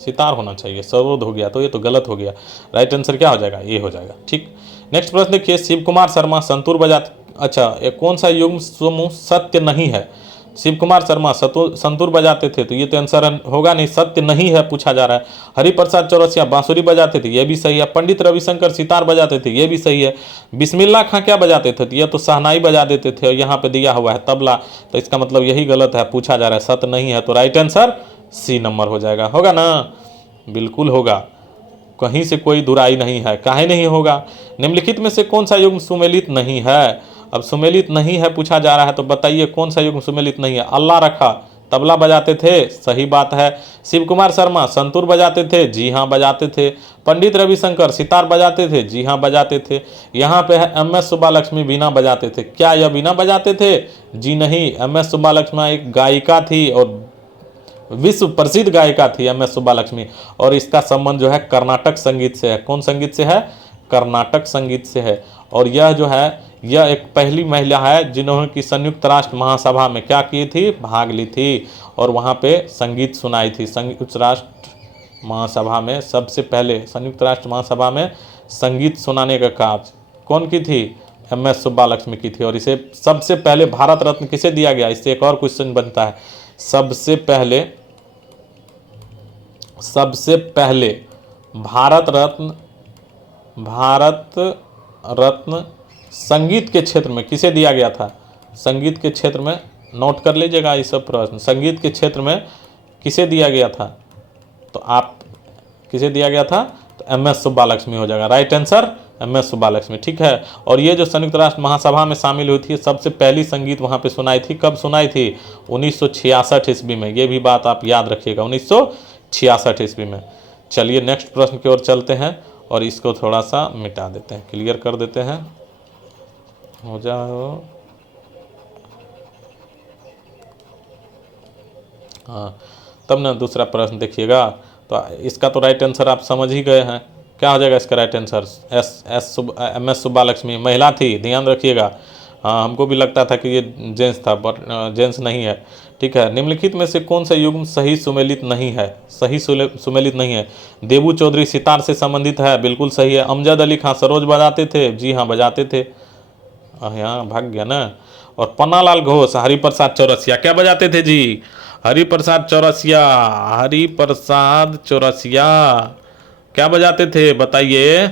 सितार होना चाहिए, सरोद हो गया, तो ये तो गलत हो गया। राइट आंसर क्या हो जाएगा, ये हो जाएगा, ठीक। नेक्स्ट प्रश्न देखिए, शिव कुमार शर्मा संतूर बजाते, अच्छा ये कौन सा युग्म समूह सत्य नहीं है। शिव कुमार शर्मा संतूर बजाते थे, तो ये तो आंसर होगा नहीं, सत्य नहीं है पूछा जा रहा है। हरिप्रसाद चौरसिया बांसुरी बजाते थे, ये भी सही है। पंडित रविशंकर सितार बजाते थे, ये भी सही है। बिस्मिल्लाह खां क्या बजाते थे, तो ये तो शहनाई बजा देते थे, और यहाँ पे दिया हुआ है तबला, तो इसका मतलब यही गलत है, पूछा जा रहा है सत्य नहीं है, तो राइट आंसर सी नंबर हो जाएगा, होगा ना, बिल्कुल होगा, कहीं से कोई दुराई नहीं है, काहे नहीं होगा। निम्नलिखित में से कौन सा युग्म सुमेलित नहीं है, अब सुमेलित नहीं है पूछा जा रहा है, तो बताइए कौन सा युग्म सुमेलित नहीं है। अल्लाह रखा तबला बजाते थे, सही बात है। शिव कुमार शर्मा संतूर बजाते थे, जी हाँ बजाते थे। पंडित रविशंकर सितार बजाते थे, जी हाँ बजाते थे। यहाँ पे है MS सुब्बालक्ष्मी वीणा बजाते थे, क्या यह वीणा बजाते थे, जी नहीं। MS सुब्बालक्ष्मी एक गायिका थी और विश्व प्रसिद्ध गायिका थी MS सुब्बालक्ष्मी, और इसका संबंध जो है कर्नाटक संगीत से है। कौन संगीत से है, कर्नाटक संगीत से है। और यह जो है, यह एक पहली महिला है जिन्होंने की संयुक्त राष्ट्र महासभा में क्या की थी, भाग ली थी, और वहाँ पे संगीत सुनाई थी। संयुक्त राष्ट्र महासभा में सबसे पहले, संयुक्त राष्ट्र महासभा में संगीत सुनाने का कार्य कौन की थी, MS सुब्बालक्ष्मी की थी। और इसे सबसे पहले भारत रत्न किसे दिया गया, इससे एक और क्वेश्चन बनता है। सबसे पहले भारत रत्न संगीत के क्षेत्र में किसे दिया गया था, संगीत के क्षेत्र में, नोट कर लीजिएगा ये सब प्रश्न, संगीत के क्षेत्र में किसे दिया गया था, तो आप किसे दिया गया था, तो MS सुब्बालक्ष्मी हो जाएगा, राइट आंसर MS सुब्बालक्ष्मी, ठीक है। और ये जो संयुक्त राष्ट्र महासभा में शामिल हुई थी, सबसे पहली संगीत वहाँ पे सुनाई थी, कब सुनाई थी, 1966 ईस्वी में, ये भी बात आप याद रखिएगा, 1966 ईस्वी में। चलिए नेक्स्ट प्रश्न की ओर चलते हैं, और इसको थोड़ा सा मिटा देते हैं, क्लियर कर देते हैं, हो जाओ, हाँ तब ना दूसरा प्रश्न देखिएगा। तो इसका तो राइट आंसर आप समझ ही गए हैं, क्या हो जाएगा इसका राइट आंसर, MS सुब्बालक्ष्मी महिला थी, ध्यान रखिएगा। हाँ हमको भी लगता था कि ये जेंट्स था, बट जेंट्स नहीं है, ठीक है। निम्नलिखित में से कौन सा युग्म सही सुमेलित नहीं है, सही सुमेलित नहीं है। देबू चौधरी सितार से संबंधित है, बिल्कुल सही है। अमजद अली खां सरोज बजाते थे, जी हाँ बजाते थे, यहाँ भाग गया ना। और पन्नालाल घोष हरिप्रसाद चौरसिया क्या बजाते थे जी, हरिप्रसाद चौरसिया क्या बजाते थे बताइए,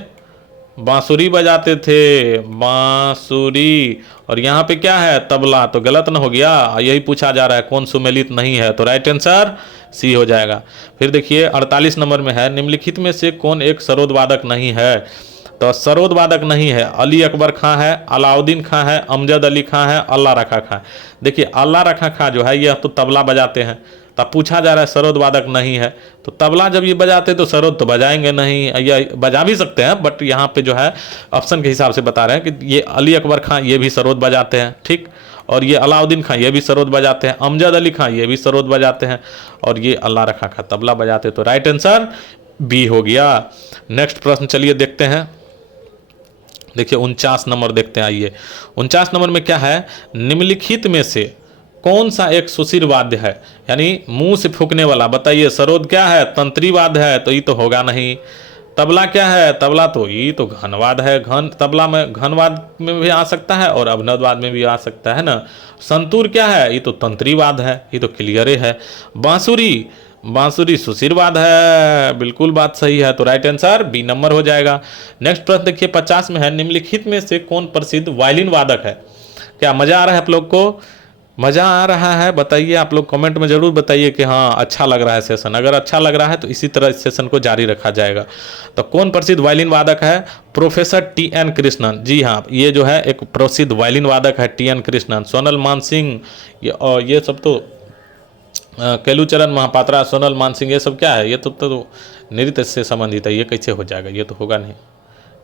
बांसुरी बजाते थे, बांसुरी। और यहाँ पे क्या है, तबला, तो गलत ना हो गया, यही पूछा जा रहा है कौन सुमेलित नहीं है, तो राइट आंसर सी हो जाएगा। फिर देखिए 48 नंबर में है, निम्नलिखित में से कौन एक सरोद वादक नहीं है। तो सरोद वादक नहीं है, अली अकबर खां है, अलाउद्दीन खां है, अमजद अली खां है, अल्लाह रखा खां। देखिए अल्लाह रखा खां जो है ये तो तबला बजाते हैं, तब पूछा जा रहा है सरोद वादक नहीं है, तो तबला जब ये बजाते तो सरोद तो बजाएंगे नहीं, या बजा भी सकते हैं, बट यहाँ पे जो है ऑप्शन के हिसाब से बता रहे हैं कि ये अली अकबर खां ये भी सरोद बजाते हैं, ठीक, और ये अलाउद्दीन खां ये भी सरोद बजाते हैं, अमजद अली खां ये भी सरोद बजाते हैं, और ये अल्लाह रखा खां तबला बजाते हैं। तो राइट आंसर बी हो गया। नेक्स्ट प्रश्न चलिए देखते हैं। देखिए 49 नंबर देखते हैं, आइए 49 नंबर में क्या है, निम्नलिखित में से कौन सा एक सुशिर वाद्य है, यानी मुंह से फूकने वाला, बताइए। सरोद क्या है, तंत्री वाद्य है, तो ये तो होगा नहीं। तबला क्या है, तबला तो ये तो घनवाद है, घन तबला में घनवाद में भी आ सकता है और अवनदवाद में भी आ सकता है ना। संतूर क्या है, ये तो तंत्रीवाद है, ये तो क्लियर है। बांसुरी, बांसुरी सुशिरवाद है, बिल्कुल बात सही है, तो राइट आंसर बी नंबर हो जाएगा। नेक्स्ट प्रश्न देखिए 50 में है, निम्नलिखित में से कौन प्रसिद्ध वायलिन वादक है। क्या मजा आ रहा है आप लोग को, मजा आ रहा है, बताइए आप लोग कमेंट में जरूर बताइए कि हाँ अच्छा लग रहा है सेशन। अगर अच्छा लग रहा है तो इसी तरह इस सेशन को जारी रखा जाएगा। तो कौन प्रसिद्ध वायलिन वादक है, प्रोफेसर टी.एन. कृष्णन। जी हाँ, ये जो है एक प्रसिद्ध वायलिन वादक है टी.एन. कृष्णन। सोनल मानसिंह ये सब तो केलुचरण महापात्रा, सोनल मानसिंह ये सब क्या है, ये तो नृत्य से संबंधित है, ये कैसे हो जाएगा, ये तो होगा नहीं।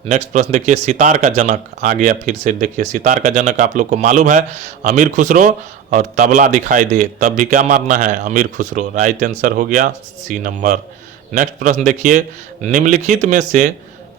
नेक्स्ट प्रश्न देखिए, सितार का जनक आ गया फिर से। देखिए सितार का जनक आप लोग को मालूम है अमीर खुसरो, और तबला दिखाई दे तब भी क्या मारना है, अमीर खुसरो। राइट आंसर हो गया सी नंबर। नेक्स्ट प्रश्न देखिए, निम्नलिखित में से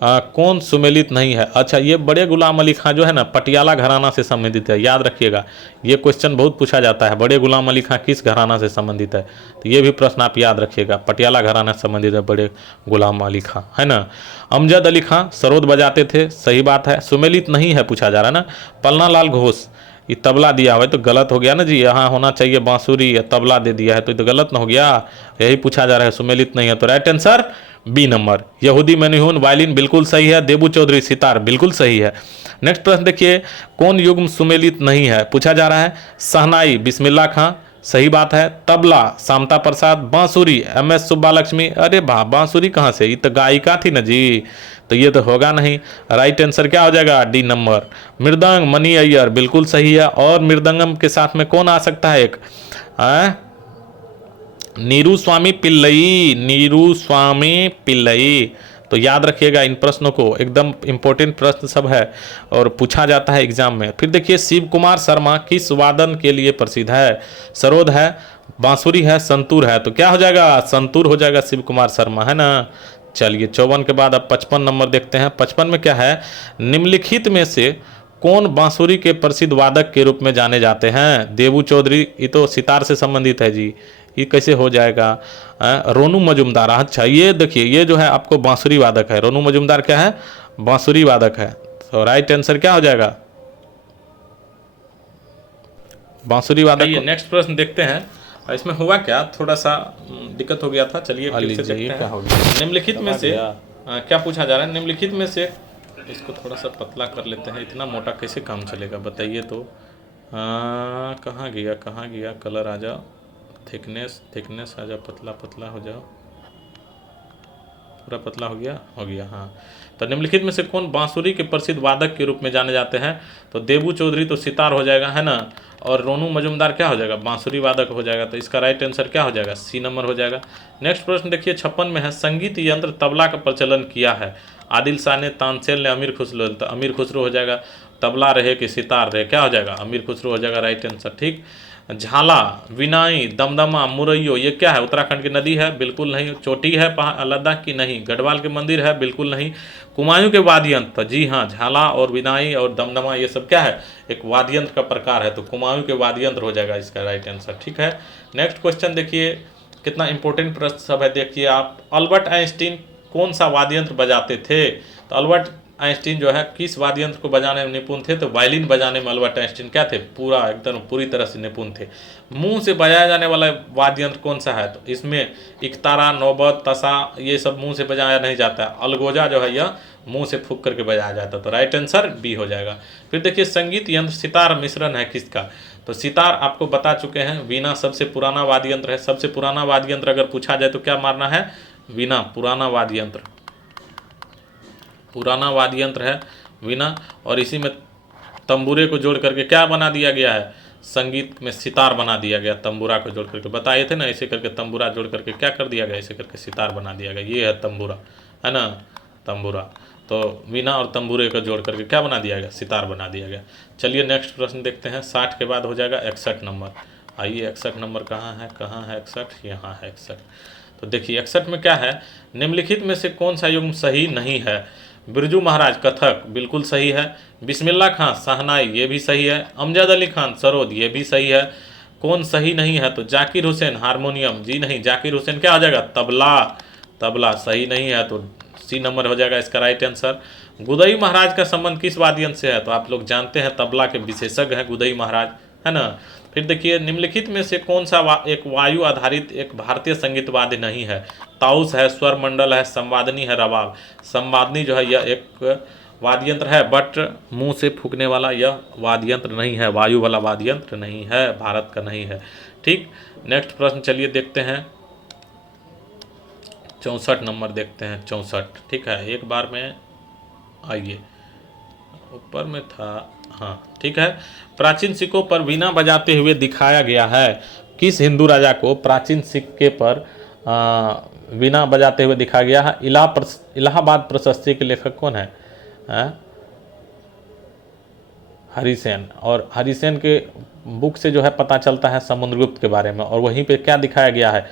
कौन सुमेलित नहीं है। अच्छा, ये बड़े गुलाम अली खां जो है ना पटियाला घराना से संबंधित है, याद रखिएगा, ये क्वेश्चन बहुत पूछा जाता है, बड़े गुलाम अली खां किस घराना से संबंधित है, तो ये भी प्रश्न आप याद रखिएगा, पटियाला घराना से संबंधित है बड़े गुलाम अली खां, है ना। अमजद अली खां सरोद बजाते थे, सही बात है। सुमेलित नहीं है पूछा जा रहा है ना। पलना लाल घोष, ये तबला दिया हुआ है तो गलत हो गया ना जी, यहाँ होना चाहिए बांसुरी या तबला दे दिया है तो गलत ना हो गया, यही पूछा जा रहा है, सुमेलित नहीं है, तो राइट आंसर बी नंबर। यहूदी मेनहून वायलिन बिल्कुल सही है, देबू चौधरी सितार बिल्कुल सही है। नेक्स्ट प्रश्न देखिए, कौन युग्म सुमेलित नहीं है पूछा जा रहा है। शहनाई बिस्मिल्लाह खां, सही बात है। तबला शामता प्रसाद, बांसुरी एम.एस. सुब्बालक्ष्मी, अरे वाह बांसुरी कहाँ से, ये तो गायिका थी ना जी, तो ये तो होगा नहीं। राइट आंसर क्या हो जाएगा, डी नंबर। मृदंग मनी अय्यर बिल्कुल सही है, और मृदंगम के साथ में कौन आ सकता है एक, नीरू स्वामी पिल्लई, नीरू स्वामी पिल्लई। तो याद रखिएगा इन प्रश्नों को, एकदम इंपॉर्टेंट प्रश्न सब है और पूछा जाता है एग्जाम में। फिर देखिए शिव कुमार शर्मा किस वादन के लिए प्रसिद्ध है। सरोद है, बांसुरी है, संतूर है, तो क्या हो जाएगा, संतूर हो जाएगा शिव कुमार शर्मा, है ना। चलिए 54 के बाद अब 55 नंबर देखते हैं। 55 में क्या है, निम्नलिखित में से कौन बांसुरी के प्रसिद्ध वादक के रूप में जाने जाते हैं। देबू चौधरी, ये तो सितार से संबंधित है जी, ये कैसे हो जाएगा। रोनू मजुमदार, अच्छा ये देखिए ये जो है आपको बांसुरी वादक है, रोनू मजुमदार क्या है, बांसुरी वादक है, तो राइट आंसर क्या हो जाएगा, बांसुरी वादक। नेक्स्ट प्रश्न देखते हैं, इसमें हुआ क्या, थोड़ा सा दिक्कत हो गया था, चलिए फिर से देखते हैं क्या हो गया। निम्नलिखित में से क्या पूछा जा रहा है, निम्नलिखित में से, इसको थोड़ा सा पतला कर लेते हैं, इतना मोटा कैसे काम चलेगा बताइए तो। कहाँ गया कलर, आ जाओ, थिकनेस आ जाओ, पतला हो जाओ, पूरा पतला हो गया हाँ। तो निम्नलिखित में से कौन बांसुरी के प्रसिद्ध वादक के रूप में जाने जाते हैं। तो देबू चौधरी तो सितार हो जाएगा, है ना, और रोनू मजुमदार क्या हो जाएगा, बांसुरी वादक हो जाएगा, तो इसका राइट आंसर क्या हो जाएगा, सी नंबर हो जाएगा। नेक्स्ट प्रश्न देखिए 56 में है, संगीत यंत्र तबला का प्रचलन किया है। आदिल शाह ने, तानसेन ने, अमीर खुसरो, तो अमीर खुसरो हो जाएगा। तबला रहे कि सितार रहे, क्या हो जाएगा, अमीर खुसरो हो जाएगा, राइट आंसर, ठीक। झाला, विनाई, दमदमा, मुरैयो, ये क्या है, उत्तराखंड की नदी है, बिल्कुल नहीं। चोटी है लद्दाख की, नहीं। गढ़वाल के मंदिर है, बिल्कुल नहीं। कुमायूं के वाद्य यंत्र, जी हाँ, झाला और विनाई और दमदमा ये सब क्या है, एक वाद्य यंत्र का प्रकार है, तो कुमायूं के वाद्य यंत्र हो जाएगा इसका राइट आंसर, ठीक है। नेक्स्ट क्वेश्चन देखिए, कितना इंपॉर्टेंट प्रश्न सब है, देखिए आप। अल्बर्ट आइंस्टीन कौन सा वाद्य यंत्र बजाते थे। तो अल्बर्ट आइंस्टीन जो है किस वाद्य यंत्र को बजाने में निपुण थे, तो वायलिन बजाने में अल्बर्ट आइंस्टीन क्या थे, पूरा एकदम पूरी तरह से निपुण थे। मुंह से बजाया जाने वाला वाद्य यंत्र कौन सा है, तो इसमें इकतारा, नौबत, तसा, ये सब मुंह से बजाया नहीं जाता है। अलगोजा जो है यह मुंह से फूंक करके बजाया जाता है, तो राइट आंसर बी हो जाएगा। फिर देखिए संगीत यंत्र सितार मिश्रण है किसका, तो सितार आपको बता चुके हैं, वीणा सबसे पुराना वाद्य यंत्र है। सबसे पुराना वाद्य यंत्र अगर पूछा जाए तो क्या मारना है, वीणा पुराना वाद्य यंत्र, पुराना वाद्य यंत्र है वीणा, और इसी में तंबूरे को जोड़ करके क्या बना दिया गया है, संगीत में सितार बना दिया गया। तंबूरा को जोड़ करके बताए थे ना, ऐसे करके तंबूरा जोड़ करके क्या कर दिया गया, ऐसे करके सितार बना दिया गया। ये है तंबूरा, है ना, तंबूरा। तो वीणा और तंबूरे को जोड़ करके क्या बना दिया गया, सितार बना दिया गया। चलिए नेक्स्ट प्रश्न देखते हैं। 60 के बाद हो जाएगा 61 नंबर। आइए 61 नंबर कहाँ है, कहाँ है 61, यहाँ है 61। तो देखिए 61 में क्या है, निम्नलिखित में से कौन सा युग्म सही नहीं है। बिरजू महाराज कथक, बिल्कुल सही है। बिस्मिल्लाह खां शहनाई, ये भी सही है। अमजद अली खान सरोद, ये भी सही है। कौन सही नहीं है, तो जाकिर हुसैन हारमोनियम, जी नहीं, जाकिर हुसैन क्या हो जाएगा, तबला, तबला सही नहीं है, तो सी नंबर हो जाएगा इसका राइट आंसर। गुदई महाराज का संबंध किस वाद्य यंत्र से है, तो आप लोग जानते हैं तबला के विशेषज्ञ हैं गुदई महाराज, है ना। फिर देखिए निम्नलिखित में से कौन सा एक वायु आधारित एक भारतीय संगीत वाद्य नहीं है। ताउस है, स्वर मंडल है, संवादनी है, रबाब। संवादनी जो है यह एक वाद्य यंत्र है, बट मुंह से फूकने वाला यह वाद्य यंत्र नहीं है, वायु वाला वाद्य यंत्र नहीं है, भारत का नहीं है। ठीक, नेक्स्ट प्रश्न चलिए देखते हैं। 64 नंबर देखते हैं, 64। ठीक है, एक बार में आइए, ऊपर में था, हाँ ठीक है। प्राचीन सिक्कों पर वीणा बजाते हुए दिखाया गया है। किस हिंदू राजा को प्राचीन सिक्के पर वीणा बजाते हुए दिखाया गया है। इलाहाबाद प्रशस्ति के लेखक कौन है, हरिसेन। और हरिसेन के बुक से जो है पता चलता है समुद्रगुप्त के बारे में, और वहीं पे क्या दिखाया गया है,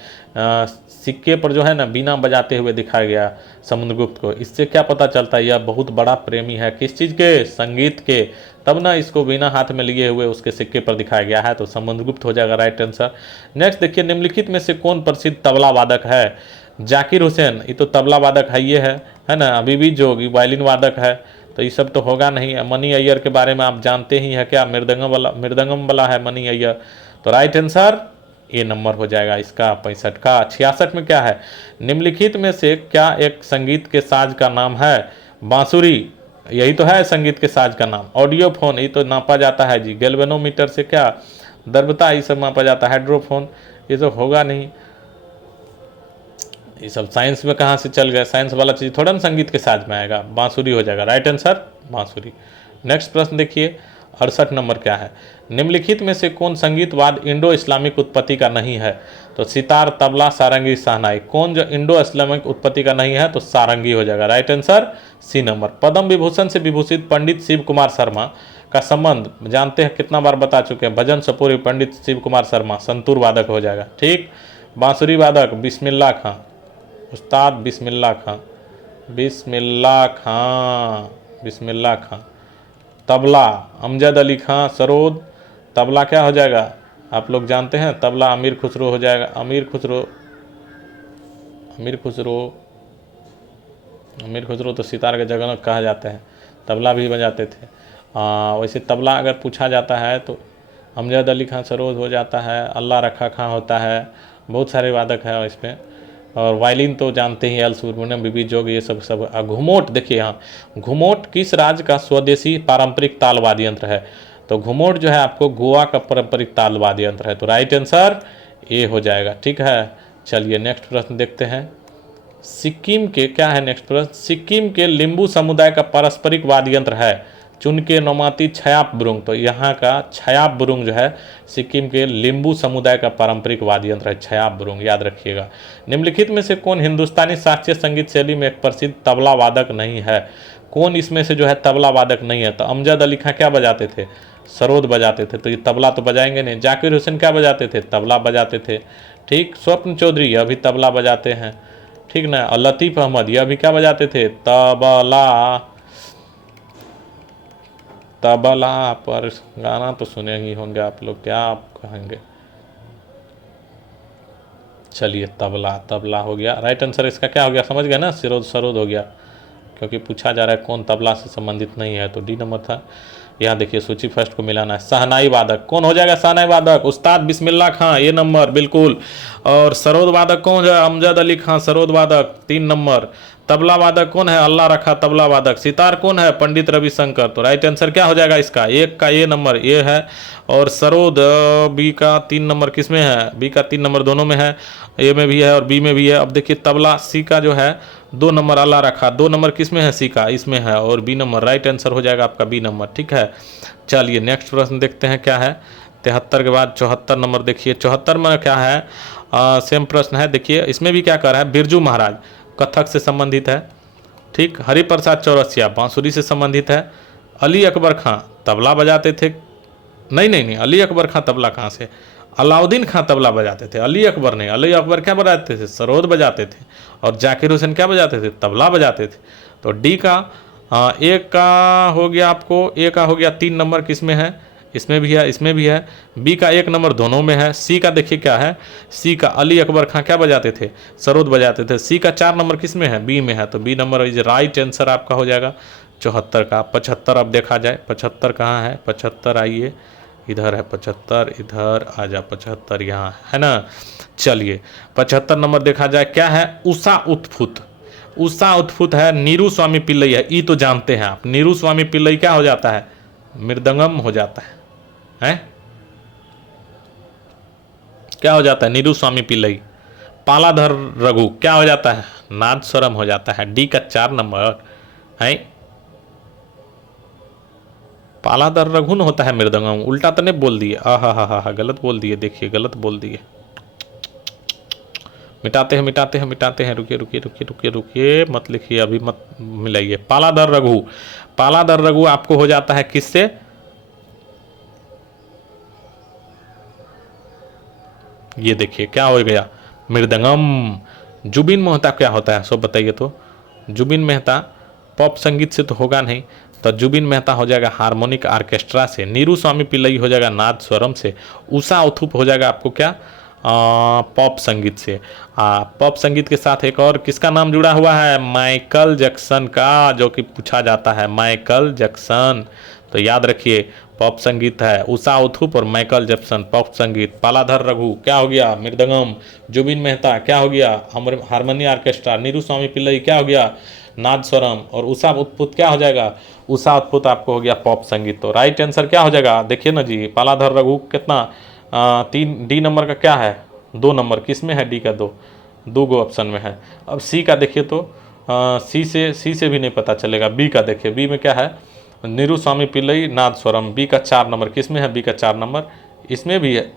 सिक्के पर जो है ना वीणा बजाते हुए दिखाया गया समुद्रगुप्त को। इससे क्या पता चलता है, यह बहुत बड़ा प्रेमी है किस चीज़ के, संगीत के, तब ना इसको वीणा हाथ में लिए हुए उसके सिक्के पर दिखाया गया है, तो समुद्रगुप्त हो जाएगा राइट आंसर। नेक्स्ट देखिए, निम्नलिखित में से कौन प्रसिद्ध तबला वादक है। जाकिर हुसैन, ये तो तबला वादक है, ये है ना। अभी भी जोगी वायलिन वादक है, तो ये सब तो होगा नहीं। मनी अय्यर के बारे में आप जानते ही है क्या, मृदंगम वाला है मनी अय्यर, तो राइट आंसर ए नंबर हो जाएगा इसका 65 का। 66 में क्या है, निम्नलिखित में से क्या एक संगीत के साज का नाम है। बांसुरी, यही तो है संगीत के साज का नाम। ऑडियोफोन, ये तो नापा जाता है जी, गैल्वेनोमीटर से क्या दर्बता ये सब मापा जाता है। हाइड्रोफोन, ये तो होगा नहीं, ये सब साइंस में कहाँ से चल गए, साइंस वाला चीज़ थोड़ा ना संगीत के साज में आएगा। बांसुरी हो जाएगा राइट आंसर, बांसुरी। नेक्स्ट प्रश्न देखिए, 68 नंबर क्या है, निम्नलिखित में से कौन संगीत वाद्य इंडो इस्लामिक उत्पत्ति का नहीं है। तो सितार, तबला, सारंगी, शहनाई। कौन जो इंडो इस्लामिक उत्पत्ति का नहीं है, तो सारंगी हो जाएगा राइट आंसर, सी नंबर। पद्म विभूषण से विभूषित पंडित शिव कुमार शर्मा का संबंध जानते हैं, कितना बार बता चुके हैं। भजन सपूरी पंडित शिव कुमार शर्मा संतूर वादक हो जाएगा। ठीक, बांसुरी वादक बिस्मिल्लाह खां, उस्ताद बिस्मिल्लाह खां, बिस्मिल्लाह खां, बिस्मिल्लाह खां। तबला अमजद अली खां सरोद, तबला क्या हो जाएगा, आप लोग जानते हैं तबला अमीर खुसरो हो जाएगा। अमीर खुसरो, अमीर खुसरो, अमीर खुसरो तो सितार के जगह कहा जाते हैं, तबला भी बजाते थे। वैसे तबला अगर पूछा जाता है तो अमजद अली खां सरोद हो जाता है, अल्लाह रखा खां होता है, बहुत सारे वादक हैं इसमें। और वायलिन तो जानते ही, एल सुब्रमण्यम, बीबी जोग, ये सब। घुमोट देखिए, यहाँ घुमोट किस राज्य का स्वदेशी पारंपरिक ताल वाद्य यंत्र है। तो घुमोट जो है आपको गोवा का पारंपरिक ताल वाद्य यंत्र है, तो राइट आंसर ए हो जाएगा। ठीक है, चलिए नेक्स्ट प्रश्न देखते हैं। सिक्किम के क्या है नेक्स्ट प्रश्न, सिक्किम के लिम्बू समुदाय का पारंपरिक वाद्य यंत्र है। चुनके नौमाती छयाप बुरुंग, तो यहाँ का छयाप बुरुंग जो है सिक्किम के लिम्बू समुदाय का पारंपरिक वाद्य यंत्र है, छयाप बुरुंग, याद रखिएगा। निम्नलिखित में से कौन हिंदुस्तानी शास्त्रीय संगीत शैली में एक प्रसिद्ध तबला वादक नहीं है। कौन इसमें से जो है तबला वादक नहीं है, तो अमजद अली खां क्या बजाते थे, सरोद बजाते थे, तो ये तबला तो बजाएंगे नहीं। जाकिर हुसैन क्या बजाते थे, तबला बजाते थे। ठीक, स्वप्न चौधरी यह भी तबला बजाते हैं, ठीक ना। और लतीफ़ अहमद यह भी क्या बजाते थे, तबला। तबला पर गाना तो सुने ही होंगे आप लोग, क्या आप कहेंगे। चलिए तबला, तबला हो गया राइट आंसर। इसका क्या हो गया, समझ गए ना, सरोद, सरोद हो गया, क्योंकि पूछा जा रहा है कौन तबला से संबंधित नहीं है, तो डी नंबर था। यहाँ देखिए सूची फर्स्ट को मिलाना है। शहनाई वादक कौन हो जाएगा, शहनाई वादक उस्ताद बिस्मिल्लाह खां, ये नंबर बिल्कुल। और सरोद वादक कौन है, अमजद अली खां सरोद वादक, 3 नंबर। तबला वादक कौन है? अल्लाह रखा तबला वादक। सितार कौन है? पंडित रविशंकर। तो राइट आंसर क्या हो जाएगा इसका? एक का ए नंबर ए है, और सरोद बी का 3 नंबर किस में है? बी का 3 नंबर दोनों में है, ए में भी है और बी में भी है। अब देखिए तबला सी का जो है 2 नंबर अल्लाह रखा, 2 नंबर किस में है? सी का, इसमें है, और बी नंबर। राइट आंसर हो जाएगा आपका बी नंबर। ठीक है, चलिए नेक्स्ट प्रश्न देखते हैं क्या है। 73 के बाद 74 नंबर देखिए। 74 में क्या है? सेम प्रश्न है। देखिए इसमें भी क्या कर रहा है? बिरजू महाराज कथक से संबंधित है, ठीक। हरिप्रसाद चौरसिया बांसुरी से संबंधित है। अली अकबर खां तबला बजाते थे। नहीं नहीं नहीं, अली अकबर खां तबला कहाँ से? अलाउद्दीन खां तबला बजाते थे, अली अकबर नहीं। अली अकबर क्या बजाते थे? सरोद बजाते थे। और जाकिर हुसैन क्या बजाते थे? तबला बजाते थे। तो डी का एक का हो गया आपको, ए का हो गया 3 नंबर किस में है? इसमें भी है, इसमें भी है। बी का 1 नंबर दोनों में है। सी का देखिए क्या है? सी का अली अकबर खां क्या बजाते थे? सरोद बजाते थे। सी का 4 नंबर किस में है? बी में है। तो B number is right answer आपका हो जाएगा 74 का। 75 अब देखा जाए, 75 कहाँ है? 75 आइए, इधर है 75, इधर आ जा 75, यहाँ है ना। चलिए 75 नंबर देखा जाए क्या है? उषा उत्फुत। उषा उत्फुत है, नीरू स्वामी पिल्लई है। ई तो जानते हैं आप, नीरू स्वामी पिल्लई क्या हो जाता है? मृदंगम हो जाता है, हैं? क्या हो जाता है? नीरू स्वामी पिल्लई। पालाधर रघु क्या हो जाता है? नाद स्वरम हो जाता है। डी का 4 नंबर है। पालाधर रघु न होता है मृदंगम। उल्टा तो नहीं बोल दिए? हा, गलत बोल दिए। देखिए गलत बोल दिए। मिटाते हैं मिटाते हैं मिटाते हैं। रुकिए रुकिए रुकिए रुकिए रुकिए, मत लिखिए अभी, मत मिलाइए। पालाधर रघु, पालाधर रघु आपको हो जाता है किससे? ये देखिए क्या हो गया? मृदंगम। जुबिन मेहता क्या होता है? सो बताइए तो। जुबिन मेहता पॉप संगीत से तो होगा नहीं, तो जुबिन मेहता हो जाएगा हार्मोनिक ऑर्केस्ट्रा से। नीरू स्वामी पिल्लई हो जाएगा नाद स्वरम से। उषा उत्थुप हो जाएगा आपको क्या? पॉप संगीत से। पॉप संगीत के साथ एक और किसका नाम जुड़ा हुआ है? माइकल जैक्सन का, जो कि पूछा जाता है, माइकल जैक्सन। तो याद रखिए पॉप संगीत है उषा उत्थुप और माइकल जैक्सन पॉप संगीत। पालाधर रघु क्या हो गया? मृदंगम। जुबिन मेहता क्या हो गया? Harmony orchestra. नीरू स्वामी पिल्लई क्या हो गया? नाद स्वरम। और उषा उत्पुत क्या हो जाएगा? उषा उत्पुत आपको हो गया पॉप संगीत। तो राइट आंसर क्या हो जाएगा? देखिए ना जी, पालाधर रघु कितना 3, डी नंबर का क्या है? 2 नंबर किस में है? डी का 2 गो ऑप्शन में है। अब सी का देखिए तो सी से भी नहीं पता चलेगा। बी का देखिए, बी में क्या है? नीरू स्वामी पिल्लई नाद स्वरम। बी का 4 नंबर किस में है? बी का 4 नंबर इसमें भी है,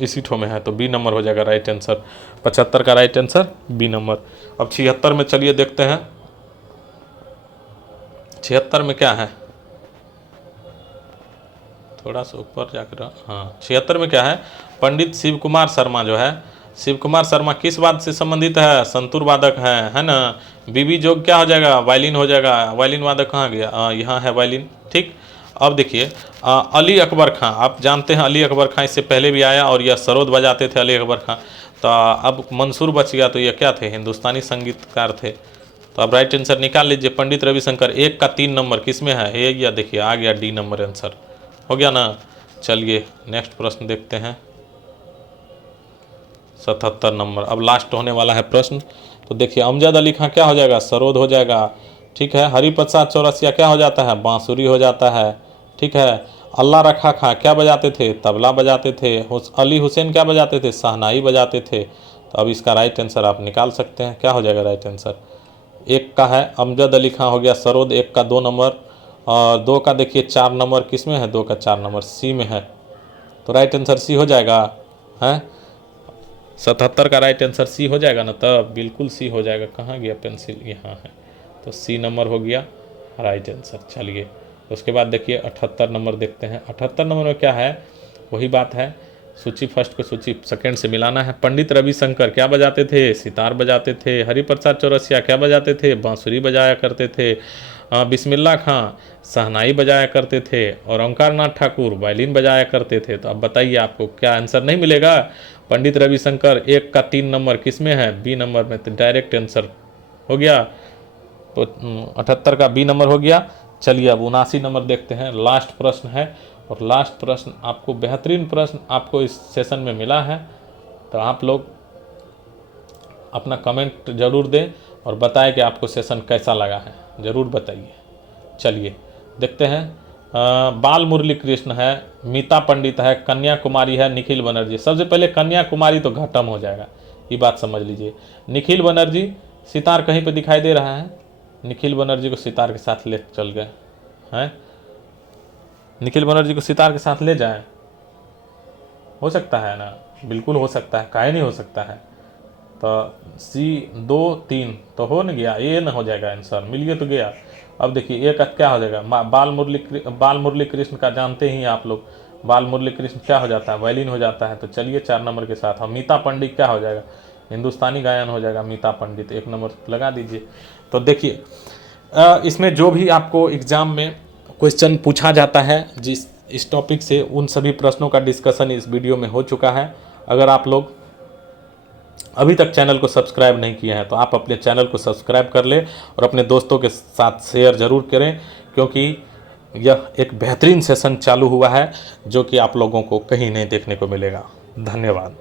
इसी ठो में है। तो बी नंबर हो जाएगा राइट आंसर। 75 का राइट आंसर बी नंबर। अब 76 में चलिए देखते हैं। 76 में क्या है? थोड़ा सा ऊपर जाकर, हाँ 76 में क्या है? पंडित शिव कुमार शर्मा जो है, शिव कुमार शर्मा किस वाद्य से संबंधित है? संतूर वादक है ना। बीबी जोग क्या हो जाएगा? वायलिन हो जाएगा। वायलिन वादक कहाँ गया? यहाँ है वायलिन, ठीक। अब देखिए अली अकबर खां, आप जानते हैं अली अकबर खां इससे पहले भी आया और यह सरोद बजाते थे अली अकबर खां। तो अब मंसूर बच गया, तो ये क्या थे? हिंदुस्तानी संगीतकार थे। तो अब राइट आंसर निकाल लीजिए। पंडित रविशंकर। 1 का 3 नंबर किस में है? ए या देखिए आ गया डी नंबर आंसर हो गया ना। चलिए नेक्स्ट प्रश्न देखते हैं। 77 नंबर अब लास्ट होने वाला है प्रश्न। तो देखिए अमजद अली खां क्या हो जाएगा? सरोद हो जाएगा, ठीक है। हरिप्रसाद चौरसिया क्या हो जाता है? बांसुरी हो जाता है, ठीक है। अल्लाह रखा खां क्या बजाते थे? तबला बजाते थे। अली हुसैन क्या बजाते थे? शहनाई बजाते थे। तो अब इसका राइट आंसर आप निकाल सकते हैं। क्या हो जाएगा राइट आंसर? 1 का है अमजद अली खां हो गया सरोद, 1 का 2 नंबर, और 2 का देखिए 4 नंबर किस में है? 2 का 4 नंबर सी में है। तो राइट आंसर सी हो जाएगा, है 77 का राइट आंसर सी हो जाएगा ना। तब बिल्कुल सी हो जाएगा। कहाँ गया पेंसिल? यहाँ है। तो सी नंबर हो गया राइट आंसर। चलिए उसके बाद देखिए 78 नंबर देखते हैं। 78 नंबर में क्या है? वही बात है, सूची फर्स्ट को सूची सेकंड से मिलाना है। पंडित रविशंकर क्या बजाते थे? सितार बजाते थे। हरिप्रसाद चौरसिया क्या बजाते थे? बांसुरी बजाया करते थे। बिस्मिल्लाह खां शहनाई बजाया करते थे। और ओंकार नाथ ठाकुर वायलिन बजाया करते थे। तो अब बताइए आपको क्या आंसर नहीं मिलेगा? पंडित रविशंकर 1 का 3 नंबर किस में है? बी नंबर में। तो डायरेक्ट आंसर हो गया। तो 78 का बी नंबर हो गया। चलिए अब 79 नंबर देखते हैं। लास्ट प्रश्न है, और लास्ट प्रश्न आपको बेहतरीन प्रश्न आपको इस सेशन में मिला है। तो आप लोग अपना कमेंट ज़रूर दें और बताएं कि आपको सेशन कैसा लगा है, ज़रूर बताइए। चलिए देखते हैं। बाल मुरली कृष्ण है, मीता पंडित है, कन्याकुमारी है, निखिल बनर्जी। सबसे पहले कन्याकुमारी तो खत्म हो जाएगा, ये बात समझ लीजिए। निखिल बनर्जी सितार कहीं पे दिखाई दे रहा है? निखिल बनर्जी को सितार के साथ ले चल गए हैं। निखिल बनर्जी को सितार के साथ ले जाएं, हो सकता है ना? बिल्कुल हो सकता है, काहे नहीं हो सकता है। तो C2-3 तो हो न गया, ये न हो जाएगा आंसर, मिलिए तो गया। अब देखिए एक क्या हो जाएगा, बाल मुरली कृष्ण का जानते ही आप लोग, बाल मुरली कृष्ण क्या हो जाता है? वायलिन हो जाता है। तो चलिए 4 नंबर के साथ। हम मीता पंडित क्या हो जाएगा? हिंदुस्तानी गायन हो जाएगा। मीता पंडित 1 नंबर लगा दीजिए। तो देखिए इसमें जो भी आपको एग्ज़ाम में क्वेश्चन पूछा जाता है जिस इस टॉपिक से, उन सभी प्रश्नों का डिस्कशन इस वीडियो में हो चुका है। अगर आप लोग अभी तक चैनल को सब्सक्राइब नहीं किए हैं तो आप अपने चैनल को सब्सक्राइब कर लें और अपने दोस्तों के साथ शेयर ज़रूर करें, क्योंकि यह एक बेहतरीन सेशन चालू हुआ है जो कि आप लोगों को कहीं नहीं देखने को मिलेगा। धन्यवाद।